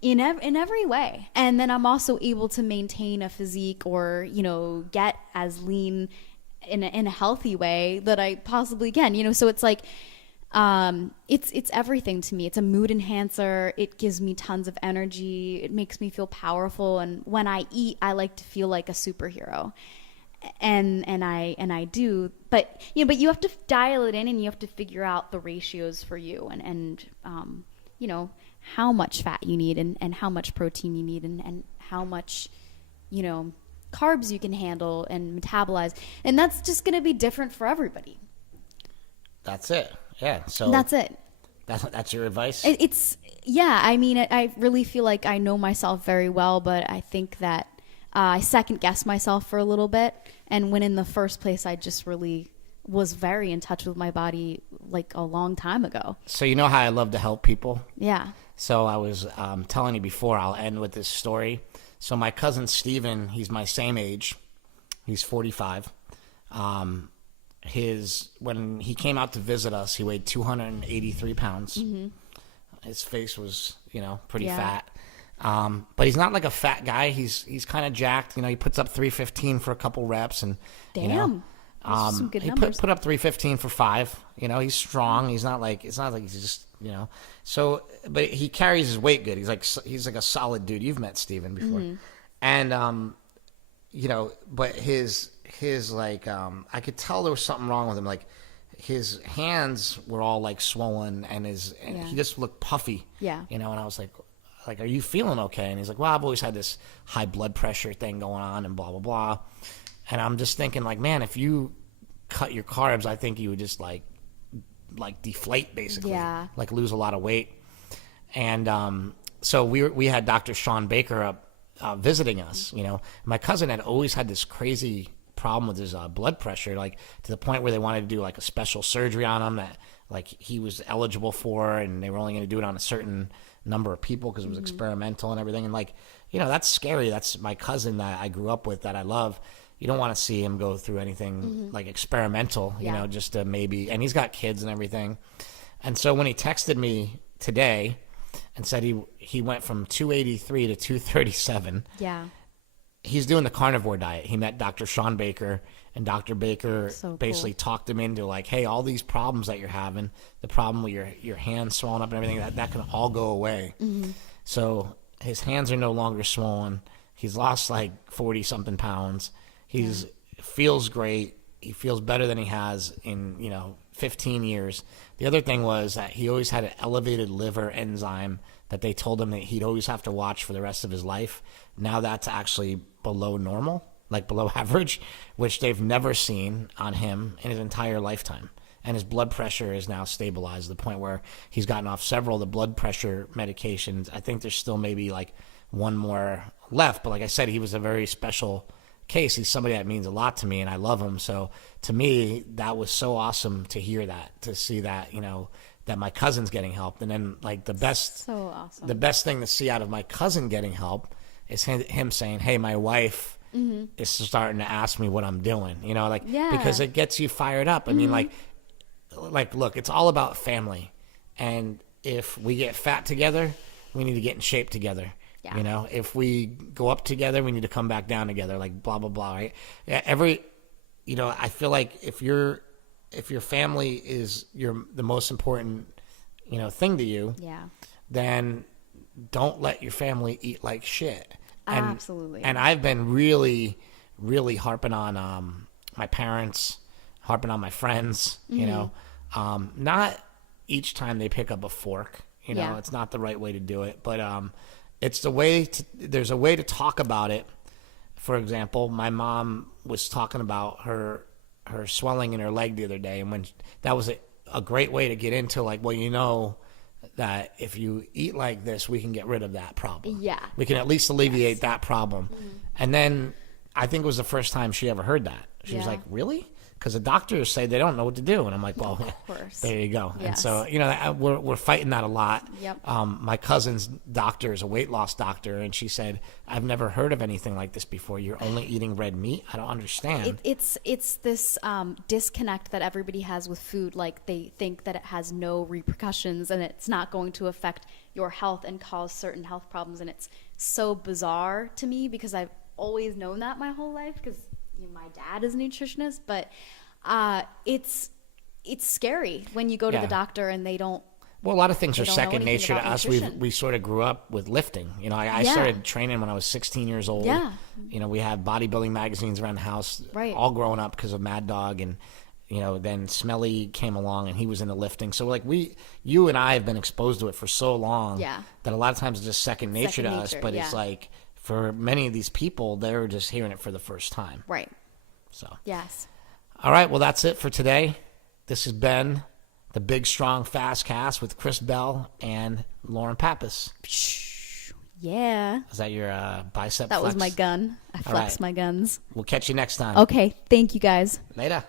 every way. And then I'm also able to maintain a physique or, get as lean in a healthy way that I possibly can, so it's like, it's everything to me. It's a mood enhancer. It gives me tons of energy. It makes me feel powerful. And when I eat, I like to feel like a superhero. And I do, but you have to dial it in, and you have to figure out the ratios for you and how much fat you need and how much protein you need and how much, carbs you can handle and metabolize. And that's just going to be different for everybody. That's it. Yeah. So that's it. That's your advice? I really feel like I know myself very well, but I think that I second guessed myself for a little bit. And when in the first place, I just really was very in touch with my body like a long time ago. So you know how I love to help people? Yeah. So I was telling you before, I'll end with this story. So my cousin Steven, he's my same age. He's 45. When he came out to visit us, he weighed 283 pounds. Mm-hmm. His face was, pretty fat. But he's not like a fat guy. He's kind of jacked. He puts up 315 for a couple reps, and damn, some good he numbers. put up 315 for 5. He's strong. It's not like he's just So, but he carries his weight good. He's like a solid dude. You've met Steven before, mm-hmm. And but his like I could tell there was something wrong with him. Like his hands were all like swollen, and he just looked puffy. Yeah. And I was like, are you feeling okay? And he's like, well, I've always had this high blood pressure thing going on and blah, blah, blah. And I'm just thinking like, man, if you cut your carbs, I think you would just like deflate basically, like lose a lot of weight. And so we had Dr. Sean Baker up visiting us, My cousin had always had this crazy problem with his blood pressure, like to the point where they wanted to do like a special surgery on him that like he was eligible for, and they were only going to do it on a certain number of people because it was experimental and everything. And like, that's scary. That's my cousin that I grew up with, that I love. You don't want to see him go through anything like experimental, just to maybe, and he's got kids and everything. And so when he texted me today and said he went from 283 to 237. Yeah. He's doing the carnivore diet. He met Dr. Sean Baker, and Dr. Baker basically talked him into like, hey, all these problems that you're having, the problem with your hands swollen up and everything, that can all go away. Mm-hmm. So his hands are no longer swollen. He's lost like 40 something pounds. Feels great. He feels better than he has in 15 years. The other thing was that he always had an elevated liver enzyme that they told him that he'd always have to watch for the rest of his life. Now that's actually below normal, like below average, which they've never seen on him in his entire lifetime. And his blood pressure is now stabilized to the point where he's gotten off several of the blood pressure medications. I think there's still maybe like one more left. But like I said, he was a very special case. He's somebody that means a lot to me, and I love him. So to me, that was so awesome to hear that, to see that, that my cousin's getting help. And then like the best thing to see out of my cousin getting help is him saying, hey, my wife is starting to ask me what I'm doing, because it gets you fired up. I mean, like, look, it's all about family. And if we get fat together, we need to get in shape together. Yeah. If we go up together, we need to come back down together, like blah, blah, blah. Right. Yeah, I feel like if your family is the most important, thing to you, then don't let your family eat like shit. Absolutely. And I've been really, really harping on my parents, harping on my friends, not each time they pick up a fork, it's not the right way to do it, but it's there's a way to talk about it. For example, my mom was talking about her swelling in her leg the other day, and when that was a great way to get into like, well, that if you eat like this, we can get rid of that problem. Yeah. We can at least alleviate that problem. Mm-hmm. And then I think it was the first time she ever heard that. She was like, really? because the doctors say they don't know what to do. And I'm like, well, course. there you go. And Yes. so, we're fighting that a lot. Yep. My cousin's doctor is a weight loss doctor, and she said, I've never heard of anything like this before. You're only eating red meat? I don't understand. It's this disconnect that everybody has with food. Like they think that it has no repercussions and it's not going to affect your health and cause certain health problems. And it's so bizarre to me because I've always known that my whole life because my dad is a nutritionist. But it's scary when you go to the doctor and they don't. Well, a lot of things are don't know second anything nature to about us. nutrition. We sort of grew up with lifting. I Yeah. started training when I was 16 years old. Yeah. We had bodybuilding magazines around the house, Right. all growing up because of Mad Dog, and then Smelly came along and he was into lifting. So like you and I have been exposed to it for so long Yeah. that a lot of times it's just second nature to us. nature, But yeah. it's like for many of these people, they're just hearing it for the first time. Right. So Yes. all right, well that's it for today. This has been the Big Strong Fast Cast with Chris Bell and Lauren Pappas. Yeah. Is that your bicep That was flex? my gun. I All flex right. my guns. We'll catch you next time. Okay. Thank you guys. Later.